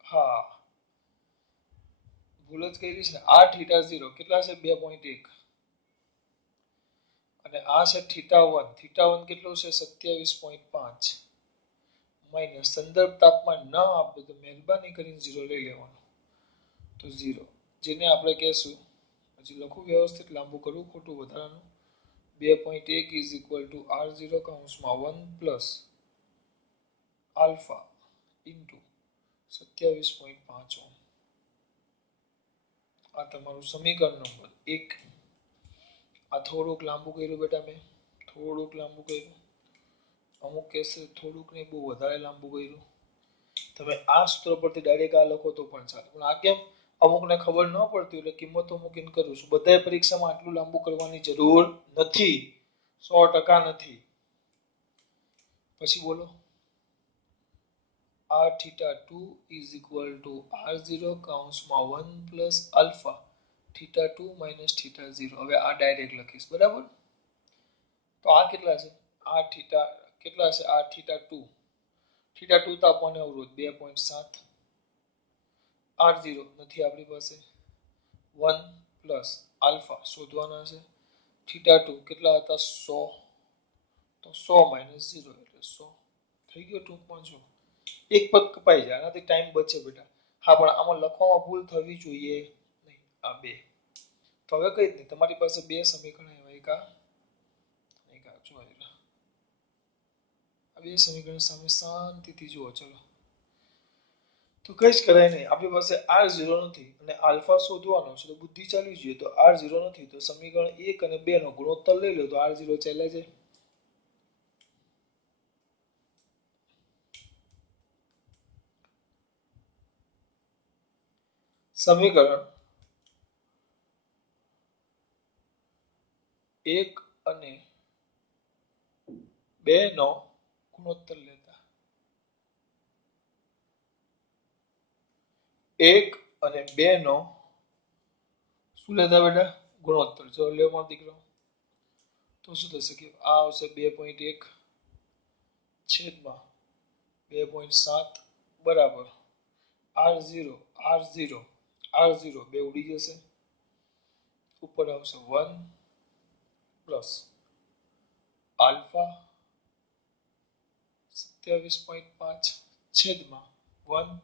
હા ભૂલ જ કરી છે ને. આ થીટા 0 કેટલા છે? 2.1. અને આ છે થીટા 1. થીટા 1 કેટલું છે? 27.5. માઇનસ સંદર્ભ તાપમાન ન આપે તો મહેરબાની કરીને 0 લઈ લેવાનું. તો 0 જેને આપણે કહેશું, હજી લખું વ્યવસ્થિત, લાંબુ કરવું ખોટું વધારાનું. 2.1 ઇઝ ઇક્વલ ટુ r0 કૌંસમાં 1 પ્લસ આલ્ફા ઇન્ટુ 27.5 ઓહ્મ. આ તમારું સમીકરણ નંબર 1. આ થોડુંક લાંબુ કર્યું બેટા, મેં થોડુંક લાંબુ કર્યું. અમુક કહેશે થોડુંક નહીં બહુ વધારે લાંબુ કર્યું. તમે આ સૂત્ર પરથી ડાયરેક્ટ આ લખો તો પણ ચાલે, પણ આ કેમ અમુકને ખબર ન પડતી એટલે કિંમતો મૂકીને કરું છું. બધાય પરીક્ષામાં આટલું લાંબુ કરવાની જરૂર નથી, 100% નથી. પછી બોલો. r theta 2 is equal to r0 કૌંસમાં 1 plus alpha theta 2 minus theta 0. હવે આ ડાયરેક્ટ લખીશ, બરાબર. તો આ કેટલા છે? r થીટા કેટલા છે? r theta 2. થીટા 2 તાપમાન અવરોધ 2.7. r0 નથી આપણી પાસે. 1 પ્લસ આલ્ફા શોધવાના છે. થીટા 2 કેટલા હતા? 100. તો 100 માઇનસ 0 એટલે 100 થઈ ગયો. ટૂંકમાં જો એક પદ કપાઈ જાય, આનાથી ટાઈમ બચે બેટા. હા પણ આમાં લખવામાં ભૂલ થવી જોઈએ નહીં. આ 2 તો હવે કઈ નહીં, તમારી પાસે 2 સમીકરણ એવા એક આ જો આ બે સમીકરણ સામે શાંતિથી જુઓ. ચલો તો કઈ જ કરાય નહીં. આપણી પાસે r0 નથી અને આલ્ફા શોધવાનો છે તો બુદ્ધિ ચાલવી જોઈએ. તો r0 નથી તો સમીકરણ 1 અને 2 નો ગુણોત્તર લઈ લો તો r0 ચાલ્યા જાય. સમીકરણ 1 અને 2 નો ગુણોત્તર લેતા 1 અને 2 નો શું લેતા બેટા? ગુણોત્તર. જો લેવામાં દીકરો તો શું થશે કે આ આવશે 2.1 છેદમાં 2.7 બરાબર r0 r0 r0 બે ઉડી જશે. ઉપર આવશે 1 પ્લસ આલ્ફા 27.5 છેદમાં 1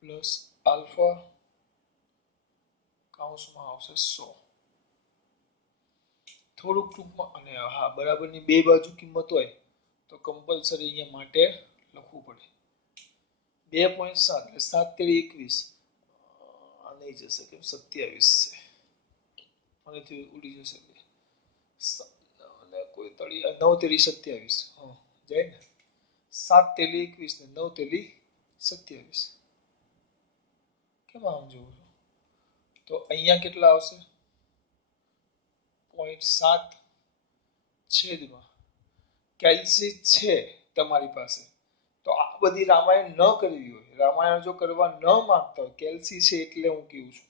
પ્લસ આલ્ફા કૌંસમાં આવશે 100. થોડુંક ટૂંકમાં અને હા બરાબરની બે બાજુ કિંમત હોય તો કમ્પલસરી અહીંયા માટે લખવું પડે. 2.7 એટલે 7 તેરી 21 આ નહીં જશે કેમ 27 છે આનેથી ઉડી જશે અને કોઈ તળી 9 તેરી 27 હા જાય ને 7 તેરી 21 ને 9 તેરી 27 કેમ આમ જોવું તો અહીંયા કેટલા આવશે 0.7 છેદમાં કેલ્સી છે તમારી પાસે તો આ બધી રામાયણ ન કરવી હોય રામાયણ જો કરવા ન માંગતા હોય કેલ્સી છે એટલે હું કહું છું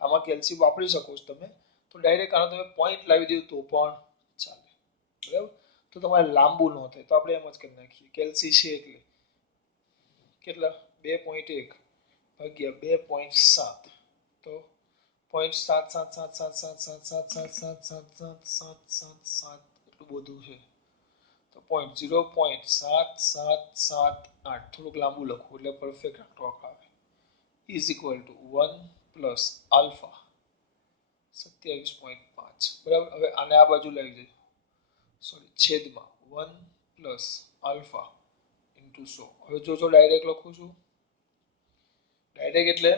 આમાં કેલ્સી વાપરી શકો છો તમે તો ડાયરેક્ટ આનો તમે પોઈન્ટ લાવી દો તો પણ ચાલે બરાબર તો તમારે લાંબુ ન થાય તો આપણે એમ જ કરી નાખીએ કેલ્સી છે એટલે કેટલા 2.1 ભાગ્યા 2.7 તો 0.77777777777 એટલું બધું છે તો 0.7778 થોડુંક લાંબુ લખવું એટલે પરફેક્ટ આંકડો આવે is equal two 1 plus alpha 27.5 બરાબર. હવે આને આ બાજુ લાવી દઈએ સોરી છેદમાં 1 પ્લસ આલ્ફા ઇન્ટુ 100. હવે જો ડાયરેક્ટ લખું છું ડાયરેક્ટ એટલે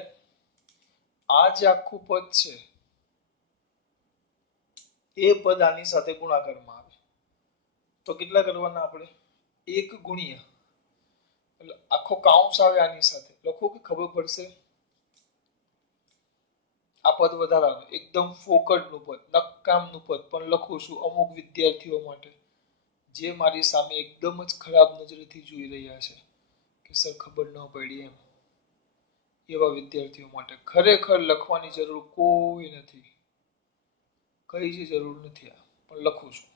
આ જે આખું પદ છે એ પદ આની સાથે ગુણાકારમાં આવે તો કેટલા કરવાના આપણે 1 ગુણ્યા એટલે આખો કાઉન્સ આવે આની સાથે લખો કે ખબર પડશે. આ પદ વધારાનું એકદમ ફોકટનું પદ નકામનું પદ પણ લખું છું અમુક વિદ્યાર્થીઓ માટે જે મારી સામે એકદમ જ ખરાબ નજરેથી જોઈ રહ્યા છે કે સર ખબર ન પડી એમ એવા વિદ્યાર્થીઓ માટે ખરેખર લખવાની જરૂર કોઈ નથી કઈ જ જરૂર નથી આ પણ લખું છું.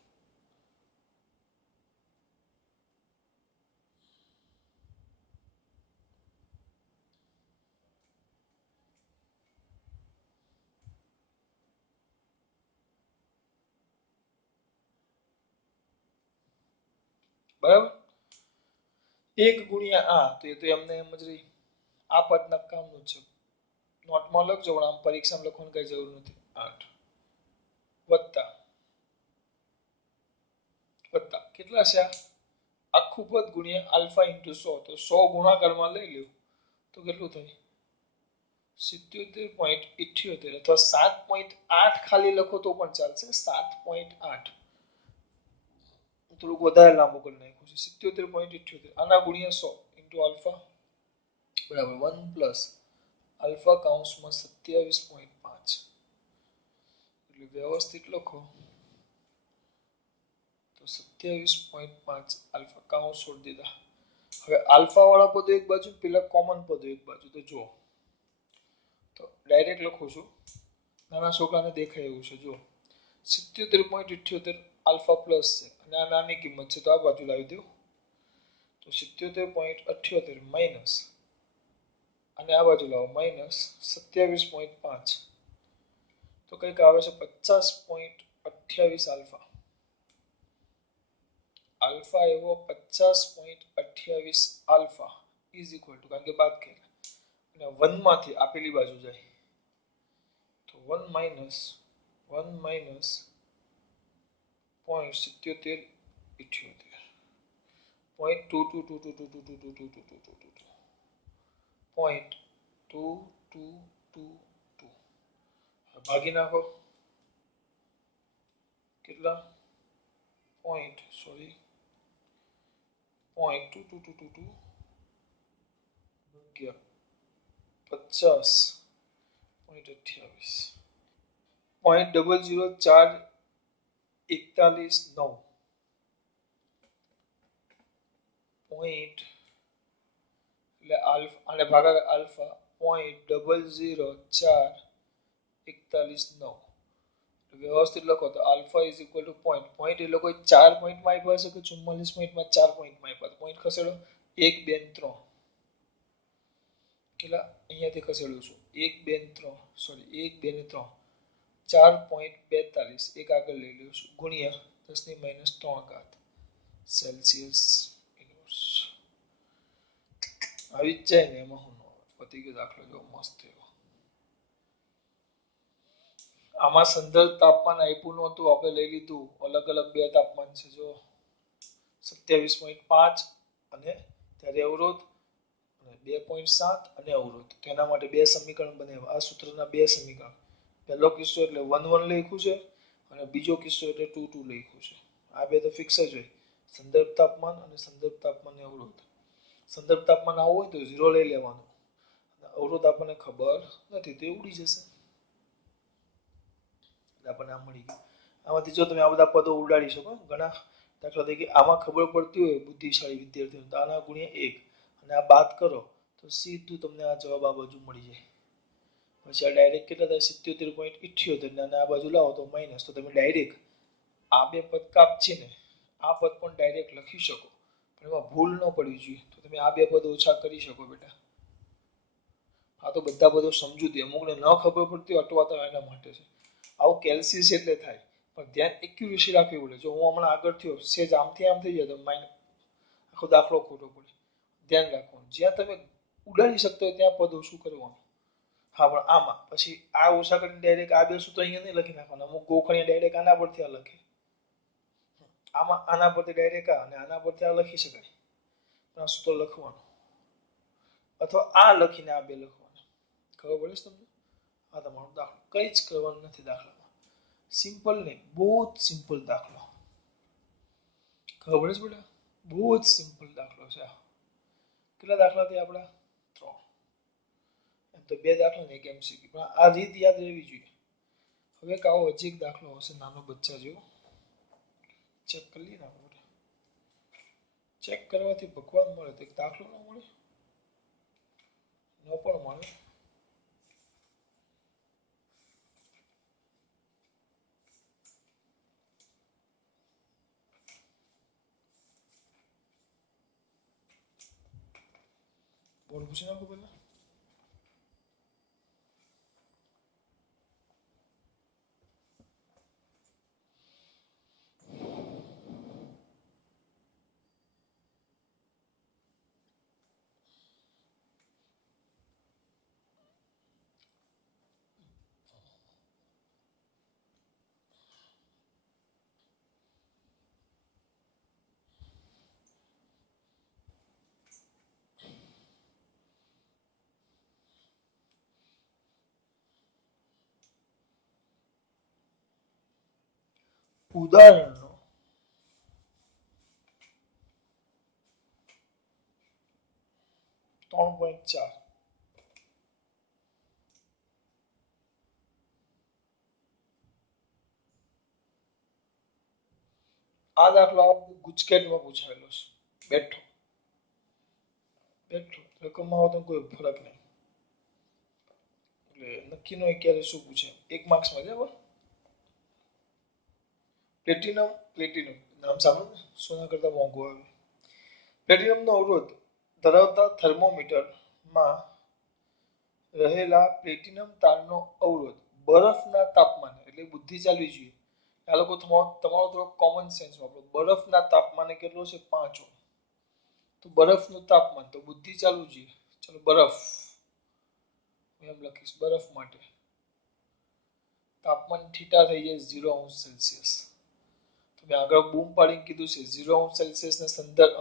બરાબર 1 ગુણ્યા આ તો એ તો એમને એમ જ રહી આ પદ નકામનું છે નોટમાં લખજો પણ આમ પરીક્ષામાં લખવાની કઈ જરૂર નથી 8 વત્તા વત્તા કેટલા છે આખું પદ ગુણ્યા આલ્ફા ઇન્ટુ 100 તો 100 ગુણાકારમાં લઈ લ્યો તો કેટલું થાય 77.78 અથવા 7.8 ખાલી લખો તો પણ ચાલશે 7.8 થોડુંક વધારે લાંબુ કરી નાખ્યું છે 77.78 આના ગુણ્યા 100 ઇન્ટુ આલ્ફા બરાબર 1 પ્લસ આલ્ફા કૌંસમાં 27.5 એટલે વ્યવસ્થિત લખો તો 27.5 આલ્ફા કૌંસ છોડી દીધા. હવે આલ્ફા વાળા પદો એક બાજુ પેલા કોમન પદો એક બાજુ તો જુઓ તો ડાયરેક્ટ લખું છું નાના છોકરાને દેખાય એવું છે જુઓ 77.78 આલ્ફા પ્લસ છે અને આ નાની કિંમત છે તો આ બાજુ લાવી દો તો 77.78 માઇનસ અને આ બાજુ લાવો માઇનસ 27.5 તો કંઈક આવે છે 50.28 આલ્ફા આલ્ફા એવો 50.28 આલ્ફા ઇઝ ઇક્વલ ટુ કારણ કે બાદ કર્યા અને 1 માંથી આપેલી બાજુ જાય તો 1 માઇનસ 0.7778 .22222222 ભાગી નાખો કેટલા પોઈન્ટ સોરી .2222 .50.28 .00441 પોઈન્ટ એટલે આલ્ફા અને ભાગાકાર આલ્ફા .00441 વ્યવસ્થિત લખો તો alpha is equal to point point એ લોકો 4 પોઈન્ટમાં આપ્યા હશે કે 44 મિનિટમાં 4 પોઈન્ટમાં આપ્યા પોઈન્ટ ખસેડો 1 2 3 કેટલા અહીંયાથી ખસેડું છું 1 2 3 સોરી 1 2 ને 3 4.42 એક આગળ લઈ લઉં છું ગુણ્યા 10⁻³ સેલ્સિયસ ઇન્વર્સ આવી જ જાય ને એમાં હું પતી ગયો દાખલો જો મસ્ત એવો આમાં સંદર્ભ તાપમાન આપ્યું નહોતું આપણે લઈ લીધું અલગ અલગ બે તાપમાન છે જો 27.5 અને ત્યારે અવરોધ અને 2.7 અને અવરોધ તેના માટે બે સમીકરણ બનાવ્યા આ સૂત્રના બે સમીકરણ પહેલો કિસ્સો એટલે 1 1 લખ્યું છે અને બીજો કિસ્સો એટલે 2 2 લખ્યું છે આ બે તો ફિક્સ જ હોય સંદર્ભ તાપમાન અને સંદર્ભ તાપમાનને અવરોધ સંદર્ભ તાપમાન આવું હોય તો 0 લઈ લેવાનું અવરોધ આપણને ખબર નથી તો ઉડી જશે આપણને આ મળી ગયું આમાંથી જો તમે આ બધા પદો ઉડાડી શકો ઘણા દાખલા તરીકે આમાં ખબર પડતી હોય બુદ્ધિશાળી વિદ્યાર્થીઓને તો આના ગુણ્યા 1 અને આ બાદ કરો તો સીધું તમને આ જવાબ આ બાજુ મળી જાય પછી આ ડાયરેક્ટ કેટલા થાય 77.78 અને આ બાજુ લાવો તો માઈનસ તો તમે ડાયરેક્ટ આ બે પદ કાપશે ને આ પદ પણ ડાયરેક્ટ લખી શકો પણ એમાં ભૂલ ન પડવી જોઈએ તો તમે આ બે પદ ઓછા કરી શકો બેટા આ તો બધા પદો સમજૂતી અમુકને ન ખબર પડતી અટવાતા એના માટે છે આવું કેલ્સીસ એટલે થાય પણ ધ્યાન એક્યુરેસી રાખવી પડે જો હું હમણાં આગળ થયો સેજ આમથી આમ થઈ જાય તો માઇનસ આખો દાખલો ખોટો પડે ધ્યાન રાખવાનું જ્યાં તમે ઉડાડી શકતો હોય ત્યાં પદ ઓછું કરવાનું હા પણ આમાં પછી આ ઓછા કરીને ડાયરેક્ટ આ બે સૂત્ર અહીંયા નહીં લખી નાખવાના અમુક ગોખણીયા ડાયરેક્ટ આના પરથી આ લખે આમાં આના પરથી ડાયરેક્ટ આ અને આના પરથી આ લખી શકાય પણ આ સૂત્ર લખવાનું અથવા આ લખીને આ બે લખવાનું ખબર પડે છે તમને આ તમારો દાખલો કંઈ જ કરવાનું નથી દાખલામાં સિમ્પલ નહીં બહુ જ સિમ્પલ દાખલો ખબર પડે છે બેટા બહુ જ સિમ્પલ દાખલો છે કેટલા દાખલા થયા આપણા 3 એમ તો બે દાખલા ને એક એમસીક્યુ પણ આ રીત યાદ રહેવી જોઈએ હવે એક આવો હજી એક દાખલો હશે નાનો બચ્ચા જેવો ચેક કરી લઈએ ને આપણે ચેક કરવાથી ભગવાન મળે તો એક દાખલો ન મળે ન પણ મળે બોલ પૂછી નાખો પહેલા ઉદાહરણનો 3.4 આ દાખલો ગુજકેટમાં પૂછાયેલો છે બેઠો બેઠો રકમમાં આવતો કોઈ ફરક નહીં એટલે નક્કી ન હોય ક્યારે શું પૂછે એક માર્ક્સમાં છે બરાબર પ્લેટિનમ નામ સાંભળ્યું ને સોના કરતા મોંઘું આવે પ્લેટિનમનો અવરોધ ધરાવતા થર્મોમીટરમાં રહેલા પ્લેટિનમ તારનો અવરોધ બરફના તાપમાને એટલે બુદ્ધિ ચાલવી જોઈએ આ લોકો તમારો થોડો કોમન સેન્સ વાપરો બરફના તાપમાને કેટલો છે 5 ઓહ્મ તો બરફનું તાપમાન તો બુદ્ધિ ચાલવું જોઈએ ચલો બરફ એમ લખીશ બરફ માટે તાપમાન થીટા થઈ જાય 0°C તમે આગળ બૂમ પાડીને કીધું છે 0°C ને સંદર્ભ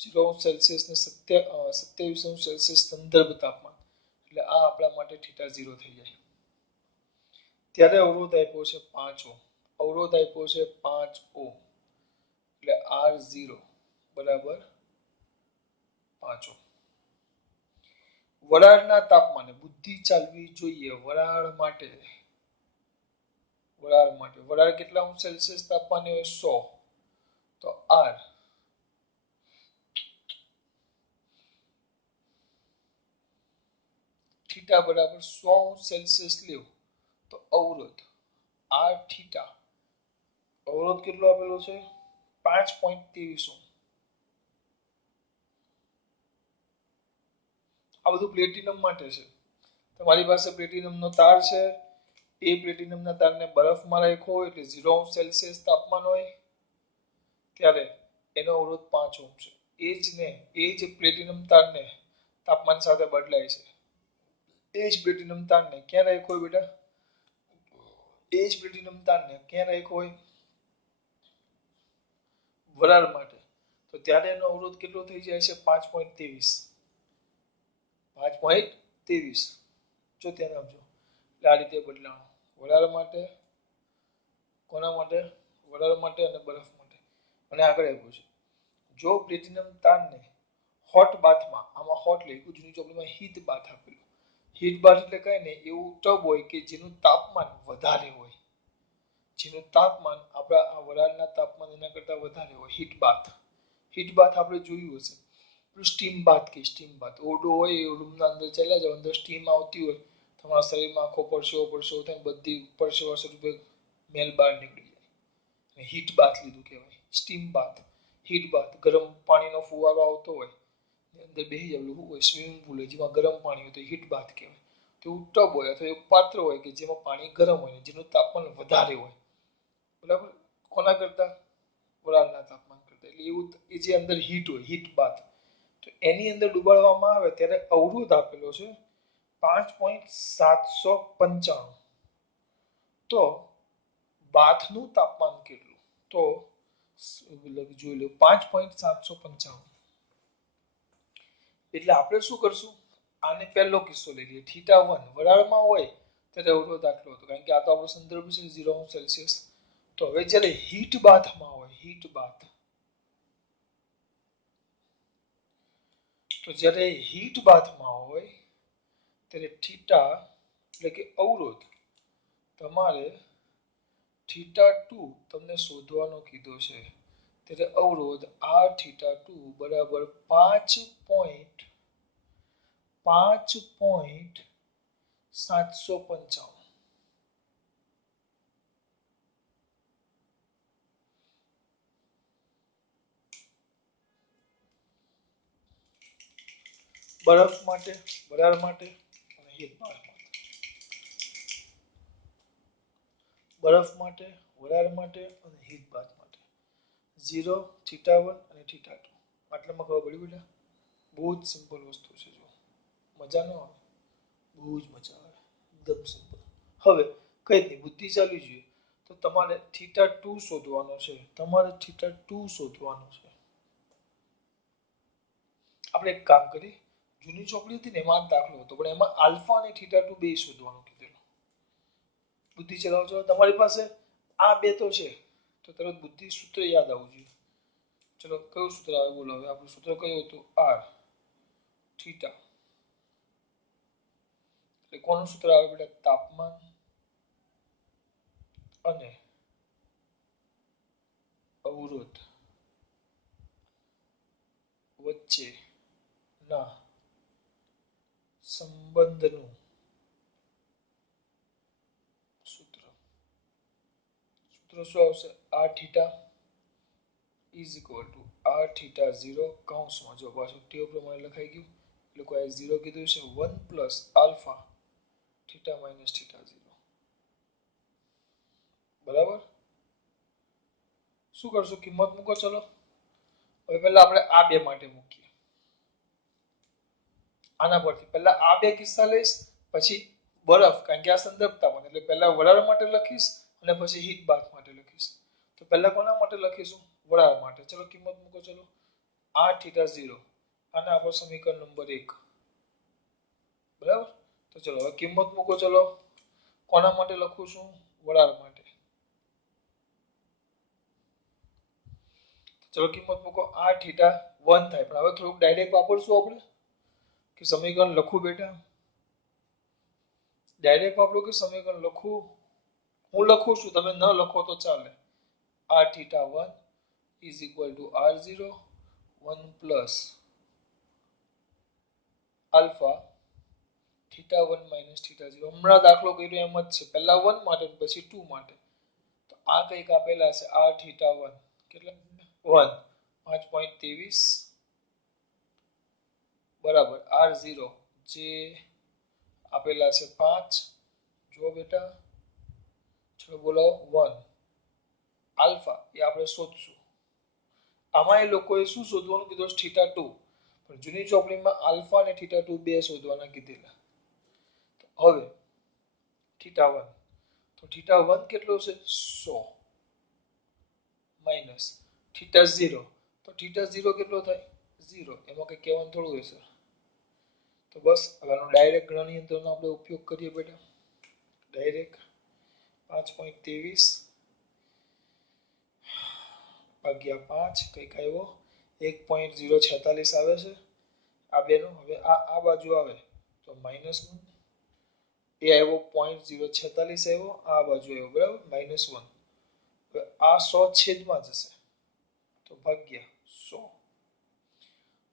0°C ને 27°C સંદર્ભ તાપમાન, એટલે આ આપણા માટે થીટા 0 થઈ જાય. ત્યારે અવરોધ આપ્યો છે 5 ઓહ્મ, અવરોધ આપ્યો છે 5 ઓહ્મ, એટલે R0 બરાબર 5 ઓહ્મ. વરાળના તાપમાને બુદ્ધિ ચાલવી જોઈએ. વરાળ કેટલા અંશ સેલ્સિયસ તાપમાને હોય? 100. તો R થીટા બરાબર 100°C લેવું તો અવરોધ R થીટા, અવરોધ કેટલો આપેલો છે? 5.23 ઓહ્મ. આ બધું પ્લેટિનમ માટે છે. તમારી પાસે પ્લેટિનમનો તાર છે, એ પ્લેટિનમના તારને બરફમાં રાખ્યો હોય એટલે 0°C તાપમાન હોય, ત્યારે એનો અવરોધ 5 ઓહ્મ છે. એ જ પ્લેટિનમ તારને તાપમાન સાથે બદલાય છે. એ જ પ્લેટિનમ તારને ક્યાં રાખ્યો હોય બેટા? એ જ પ્લેટિનમ તારને ક્યાં રાખ્યો હોય? વરાળ માટે. તો ત્યારે એનો અવરોધ કેટલો થઈ જાય છે? 5.23. 5.23. જો ધ્યાન આપજો. એટલે આ રીતે બદલાણું. વરાળ માટે, કોના માટે? વરાળ માટે અને બરફ માટે. અને આગળ આપ્યું છે, જો પ્લેટિનમ તારને હોટ બાથમાં, આમાં હોટ લખ્યું, જૂની ચોપડીમાં હીટ બાથ આપેલું. હીટ બાથ એટલે કઈ નહીં, એવું ટબ હોય કે જેનું તાપમાન વધારે હોય, જેનું તાપમાન આપણા આ વરાળના તાપમાન એના કરતાં વધારે હોય, હીટ બાથ. હીટ બાથ આપણે જોયું હશે. સ્ટીમ બાથ કે સ્ટીમ બાથ, ઓરડો હોય એ રૂમના અંદર ચાલ્યા જાવ, અંદર સ્ટીમ આવતી હોય, તમારા શરીરમાં આખો પરસેવો થાય, બધી પરસેવા સ્વરૂપે મેલ બહાર નીકળી જાય. હીટ બાથ લીધું કહેવાય. સ્ટીમ બાથ, હીટ બાથ, ગરમ પાણીનો ફુવારો આવતો હોય, અંદર બેસી જવું હોય, સ્વિમિંગ પુલ હોય જેમાં ગરમ પાણી હોય તો હીટ બાથ કહેવાય. તો એવું ટબ હોય અથવા એવું પાત્ર હોય કે જેમાં પાણી ગરમ હોય, જેનું તાપમાન વધારે હોય, બરાબર, કોના કરતા? વરાળના તાપમાન કરતા. એટલે એવું એ જે અંદર હીટ હોય, હીટ બાથ, તો એની અંદર ડુબાડવામાં આવે ત્યારે અવરોધ આપેલો છે 5.795. તો બાથનું તાપમાન કેટલું? તો જોઈ લો 5.795. એટલે આપણે શું કરશું? આને પહેલો કિસ્સો લઈ લઈએ. થીટા 1 વરાળમાં હોય ત્યારે અવરોધ આટલો હતો, કારણ કે આ તો આપણો સંદર્ભ છે 0°C. તો હવે જ્યારે હીટ બાથમાં હોય, હીટ બાથ, તો જ્યારે હીટ બાથમાં હોય ત્યારે થીટા એટલે કે અવરોધ તમારે થીટા 2 તમને શોધવાનો કીધો છે. ત્યારે અવરોધ R થીટા 2 બરાબર 5.795. બરફ માટે, વરાળ માટે અને હીટ બાથ માટે. બરફ માટે, વરાળ માટે અને હીટ બાથ માટે 0, થીટા 1 અને થીટા 2. આટલામાં ખબર પડી બેટા? બહુ જ સિમ્પલ વસ્તુ છે. જો મજા ન આવે? બહુ જ મજા આવે, એકદમ સિમ્પલ. હવે કઈ નહીં, બુદ્ધિ ચાલવી જોઈએ. તો તમારે થીટા 2 શોધવાનો છે. આપણે એક કામ કરીએ, જૂની ચોપડી હતી ને એમાં દાખલો હતો, પણ એમાં આલ્ફા અને થીટા 2 બે શોધવાનું કીધેલું. બુદ્ધિ ચલાવજો. તમારી પાસે આ બે તો છે, તો તરત બુદ્ધિ સૂત્ર યાદ આવવું જોઈએ. ચલો, કયું સૂત્ર આવે બોલો? હવે આપણું સૂત્ર કયું હતું? R theta. એટલે કોનું સૂત્ર આવે બેટા? તાપમાન અને અવરોધ વચ્ચેના સંબંધનું સૂત્ર. શું આવશે? R theta is equal two R theta 0 કૌંસમાં, જો પાછું ટેવ પ્રમાણે લખાઈ ગયું, લોકોએ 0 કીધું છે, 1 plus alpha theta minus theta 0. બરાબર? શું કરશું? કિંમત મૂકો. ચલો હવે પહેલા આપણે આ બે માટે મૂકીએ. આના પરથી પહેલા આ બે કિસ્સા લઈશ, પછી બરફ, કારણ કે આ સંદર્ભ તાપમાન, એટલે પહેલા વરાળ માટે લખીશ અને પછી હીટ બાથ માટે લખીશ. તો પહેલા કોના માટે લખીશું? વરાળ માટે. ચલો કિંમત મૂકો. ચલો r થીટા 0 આને આપણો સમીકરણ નંબર 1 બરાબર. તો ચલો હવે કિંમત મૂકો. ચલો કોના માટે લખું છું? વરાળ માટે. ચલો કિંમત મૂકો. r થીટા 1 થાય. પણ હવે થોડુંક ડાયરેક્ટ વાપરશું આપણે કે સમીકરણ લખું બેટા? ડાયરેક્ટ વાપરો કે સમીકરણ લખું? હું લખું છું, તમે ન લખો તો ચાલે. r theta 1 is equal to r0 1 plus alpha theta 1 minus theta 0. હમણાં દાખલો કર્યો એમ જ છે. પહેલા 1 માટે પછી 2 માટે. તો આ કંઈક આપેલા છે r થીટા 1 કેટલા? 1 5.23 બરાબર r0 જે આપેલા છે 5. જો બેટા ચલો બોલો 1 આલ્ફા એ આપણે શોધશું. આમાં એ લોકોએ શું શોધવાનું કીધું? થીટા 2. પણ જૂની ચોપડીમાં આલ્ફા અને થીટા 2 બે શોધવાના કીધેલા. હવે થીટા 1 તો થીટા 1 કેટલો છે? 100 માઈનસ થીટા 0 તો થીટા 0 કેટલો થાય? 0. એમાં કંઈ કહેવાનું થોડું હશે. તો બસ હવે આનો ડાયરેક્ટ ગણનયંત્રનો આપણે ઉપયોગ કરીએ બેટા. ડાયરેક્ટ 5.23 ભાગ્યા 5 કંઈક આવ્યો 1.046 આવે છે. આ બેનો હવે આ બાજુ આવે તો -1 એ આવ્યો 0.046 આવ્યો. આ બાજુ આવ્યો બરાબર -1. હવે આ 100 છેદમાં જશે તો ભાગ્યા 100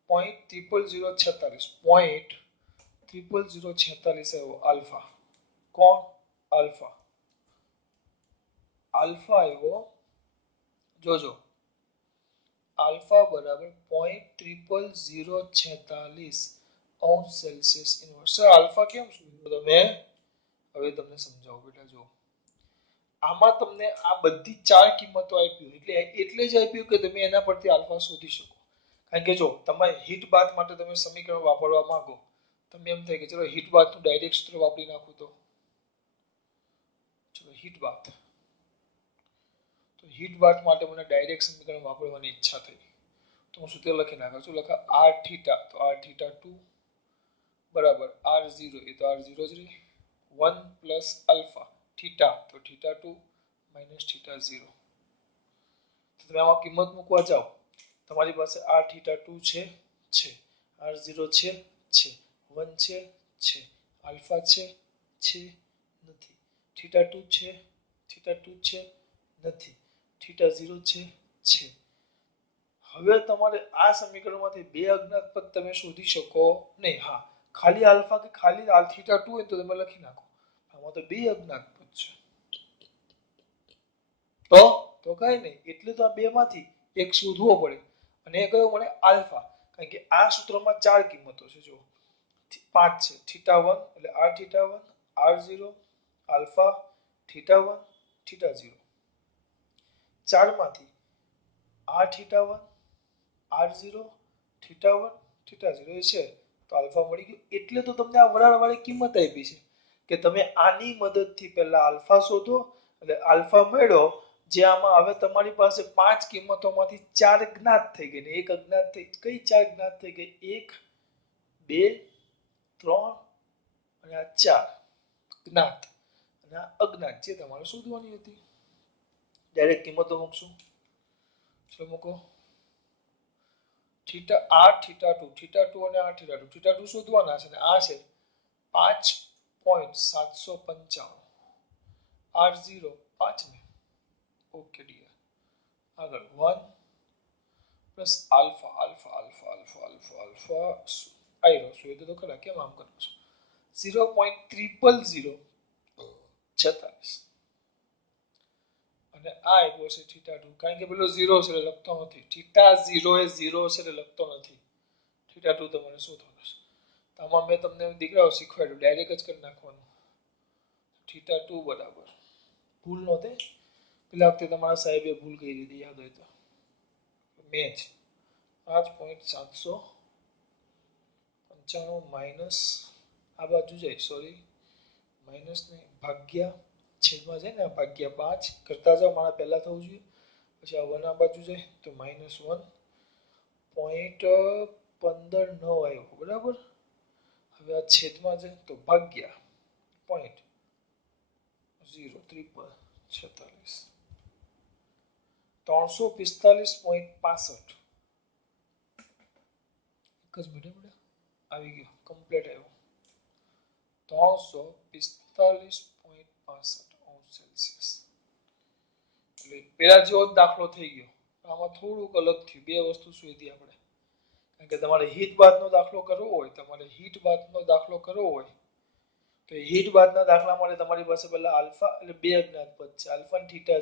0.046 આવ્યો આલ્ફા. કોણ? આલ્ફા. આલ્ફા આવ્યો જોજો આલ્ફા બરાબર 0.046 અંશ સેલ્સિયસ ઇન્વર્સ. સર આલ્ફા કેમ શોધ્યો તમે? હવે તમને સમજાવું બેટા. જો આમાં તમને આ બધી 4 કિંમતો આપી એટલે જ આપ્યું કે તમે એના પરથી આલ્ફા શોધી શકો. કારણ કે જો તમારે હીટ બાથ માટે તમે સમીકરણ વાપરવા માંગો, તમે એમ થાય કે ચલો હીટ બાથનું ડાયરેક્ટ સૂત્ર વાપરી નાખું તો ચલો હીટ બાથ. તો હીટ બાથ માટે મને ડાયરેક્ટ સમીકરણ વાપરવાની ઈચ્છા થઈ તો હું સૂત્ર લખી નાખું છું. લખા r થીટા તો r થીટા 2 બરાબર r0 એ તો r0 જ રહે 1 પ્લસ આલ્ફા થીટા તો થીટા 2 માઇનસ થીટા 0. તો તમે આમાં કિંમત મૂકવા જાઓ તમારી પાસે r થીટા 2 છે r0 છે 1 છે આલ્ફા છે નથી થીટા 2 છે નથી થીટા 0 છે. હવે તમારે આ સમીકરણમાંથી બે અજ્ઞાત પદ તમે શોધી શકો નહીં. હા, ખાલી આલ્ફા કે ખાલી થીટા 2 હોય તો તમે લખી નાખો. આમાં તો બે અજ્ઞાત પદ છે તો કઈ નહીં. એટલે તો આ બેમાંથી એક શોધવો પડે અને એ કયો મળે? આલ્ફા. કારણ કે આ સૂત્રમાં 4 કિંમતો છે. જો 5 છે થીટા 1 એટલે r theta 1 r0 alpha theta 1 theta 0. 4 માંથી r theta 1 r0 theta 1 theta 0 એ છે તો આલ્ફા મળી ગયો. એટલે તો તમને આ વરાળવાળી કિંમત આપી છે કે તમે આની મદદથી પહેલા આલ્ફા શોધો એટલે આલ્ફા મળ્યો. જે આમાં હવે તમારી પાસે 5 કિંમતોમાંથી 4 જ્ઞાત થઈ ગઈ ને એક અજ્ઞાત થઈ. કઈ 4 જ્ઞાત થઈ ગઈ? 1 2 3 અને આ 4 જ્ઞાત અને આ અજ્ઞાત જે તમારે શોધવાની હતી. ડાયરેક્ટ કિંમતો મૂકશું. ચલો મૂકો. થીટા r થીટા 2 અને r થીટા 2 થીટા 2 શોધવાના છે અને આ છે 5.755 r0 5 ને ઓકે ડિયર. આગળ 1 plus alpha alpha alpha alpha alpha alpha આયરો શોધો તો ખરા. કેમ આમ કરો છો? 0.00046 અને આ આપ્યો છે થીટા 2. કારણ કે પેલો 0 છે એટલે લખતો નથી. થીટા 0 એ 0 છે એટલે લખતો નથી. થીટા 2 તમારે શોધવાનું છે. આમાં મેં તમને દીકરાઓ શીખવાડ્યું ડાયરેક્ટ જ કરી નાખવાનું. થીટા 2 બરાબર ભૂલ નહોતી. પેલા વખતે તમારા સાહેબે ભૂલ કરી દીધી યાદ હોય તો. મેચ 5.755 માઇનસ આ બાજુ જાય સોરી માઇનસ ને ભાગ્યા છેદમાં જાય ને ભાગ્યા 5 કરતા જાઓ. મારા પહેલા થવું જોઈએ પછી આ 1 આ બાજુ જાય તો -1 .15 ન આવ્યો બરાબર. હવે આ છેદમાં છે તો ભાગ્યા 0.0346 345.65 એક જ મિનિટ આવી ગયો કમ્પ્લીટ આવ્યો 345.65 અંશ સેલ્સિયસ. એટલે પેલા જેવો જ દાખલો થઈ ગયો. આમાં થોડુંક અલગ થયું. બે વસ્તુ શોધી આપણે. કારણ કે તમારે હીટ બાદનો દાખલો કરવો હોય તો હીટ બાદના દાખલા માટે તમારી પાસે પહેલા આલ્ફા એટલે બે અજ્ઞાત પદ છે આલ્ફા અને થીટા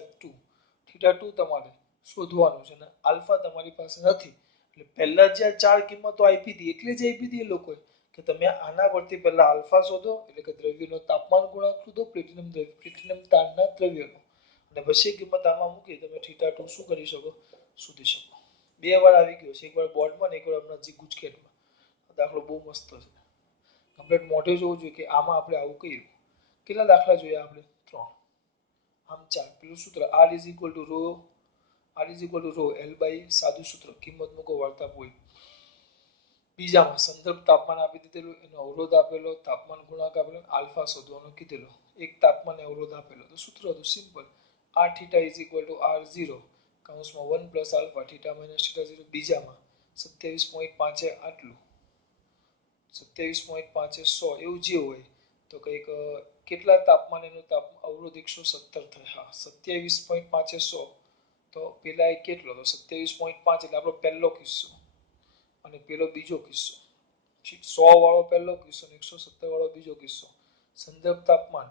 2 તમારે શોધવાનું છે ને આલ્ફા તમારી પાસે નથી. એટલે પહેલા જે ચાર કિંમતો આપી હતી એટલે જ આપી હતી એ લોકોએ કે તમે આના પરથી પહેલા આલ્ફા શોધો એટલે કે દ્રવ્યનો તાપમાન ગુણાંક શોધો પ્લેટિનમ તાણના દ્રવ્યનો અને પછી કિંમત આમાં મૂકી તમે થીટા 2 શું કરી શકો શોધી શકો. બે વાર આવી ગયો છે એકવાર બોર્ડમાં ને એકવાર આપણા જે ગુજકેટમાં. દાખલો બહુ મસ્ત છે. કમ્પ્લીટ મોઢે જોવું જોઈએ કે આમાં આપણે આવું કર્યું. કેટલા દાખલા જોયા આપણે 3 આમ 4 પેલું સૂત્ર R = ρ L / સાદું સૂત્ર કિંમત મૂકો વાર્તા પૂરી. બીજામાં સંદર્ભ તાપમાન આપી દીધેલું એનો અવરોધ આપેલો તાપમાન ગુણાંક આપેલો આલ્ફા શોધવાનું કીધેલું એક તાપમાન અવરોધ આપેલો તો સૂત્ર હતું સિમ્પલ R θ = R0 કૌંસમાં 1 + આલ્ફા θ - θ0. બીજામાં 27.5 આટલું 27.5 100 એવું જે હોય તો કંઈક કેટલા તાપમાન એનું અવરોધ 170 થાય. હા 27.5 100 તો પેલા કેટલો તો 27.5 એટલે આપણો પહેલો કિસ્સો અને પેલો બીજો કિસ્સો 100 વાળો પહેલો કિસ્સો અને 170 વાળો બીજો કિસ્સો. સંદર્ભ તાપમાન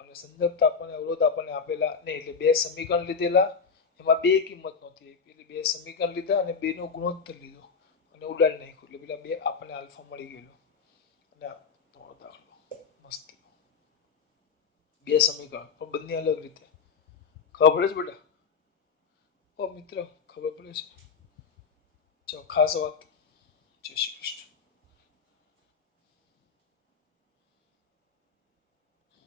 અને સંદર્ભ તાપમાન અવરોધ આપણને આપેલા નહીં એટલે બે સમીકરણ લીધેલા એમાં બે કિંમત નહોતી એટલે બે સમીકરણ લીધા અને બેનો ગુણોત્તર લીધો અને ઉડાડી નાખ્યું એટલે પેલા બે આપણને આલ્ફા મળી ગયેલો. અને તમારો દાખલો મસ્ત બે સમીકરણ પણ બંને અલગ રીતે ખબર પડે છે બેટા? ઓ મિત્ર ખબર પડે છે? ચાલો ખાસ વાત. જય શ્રી કૃષ્ણ.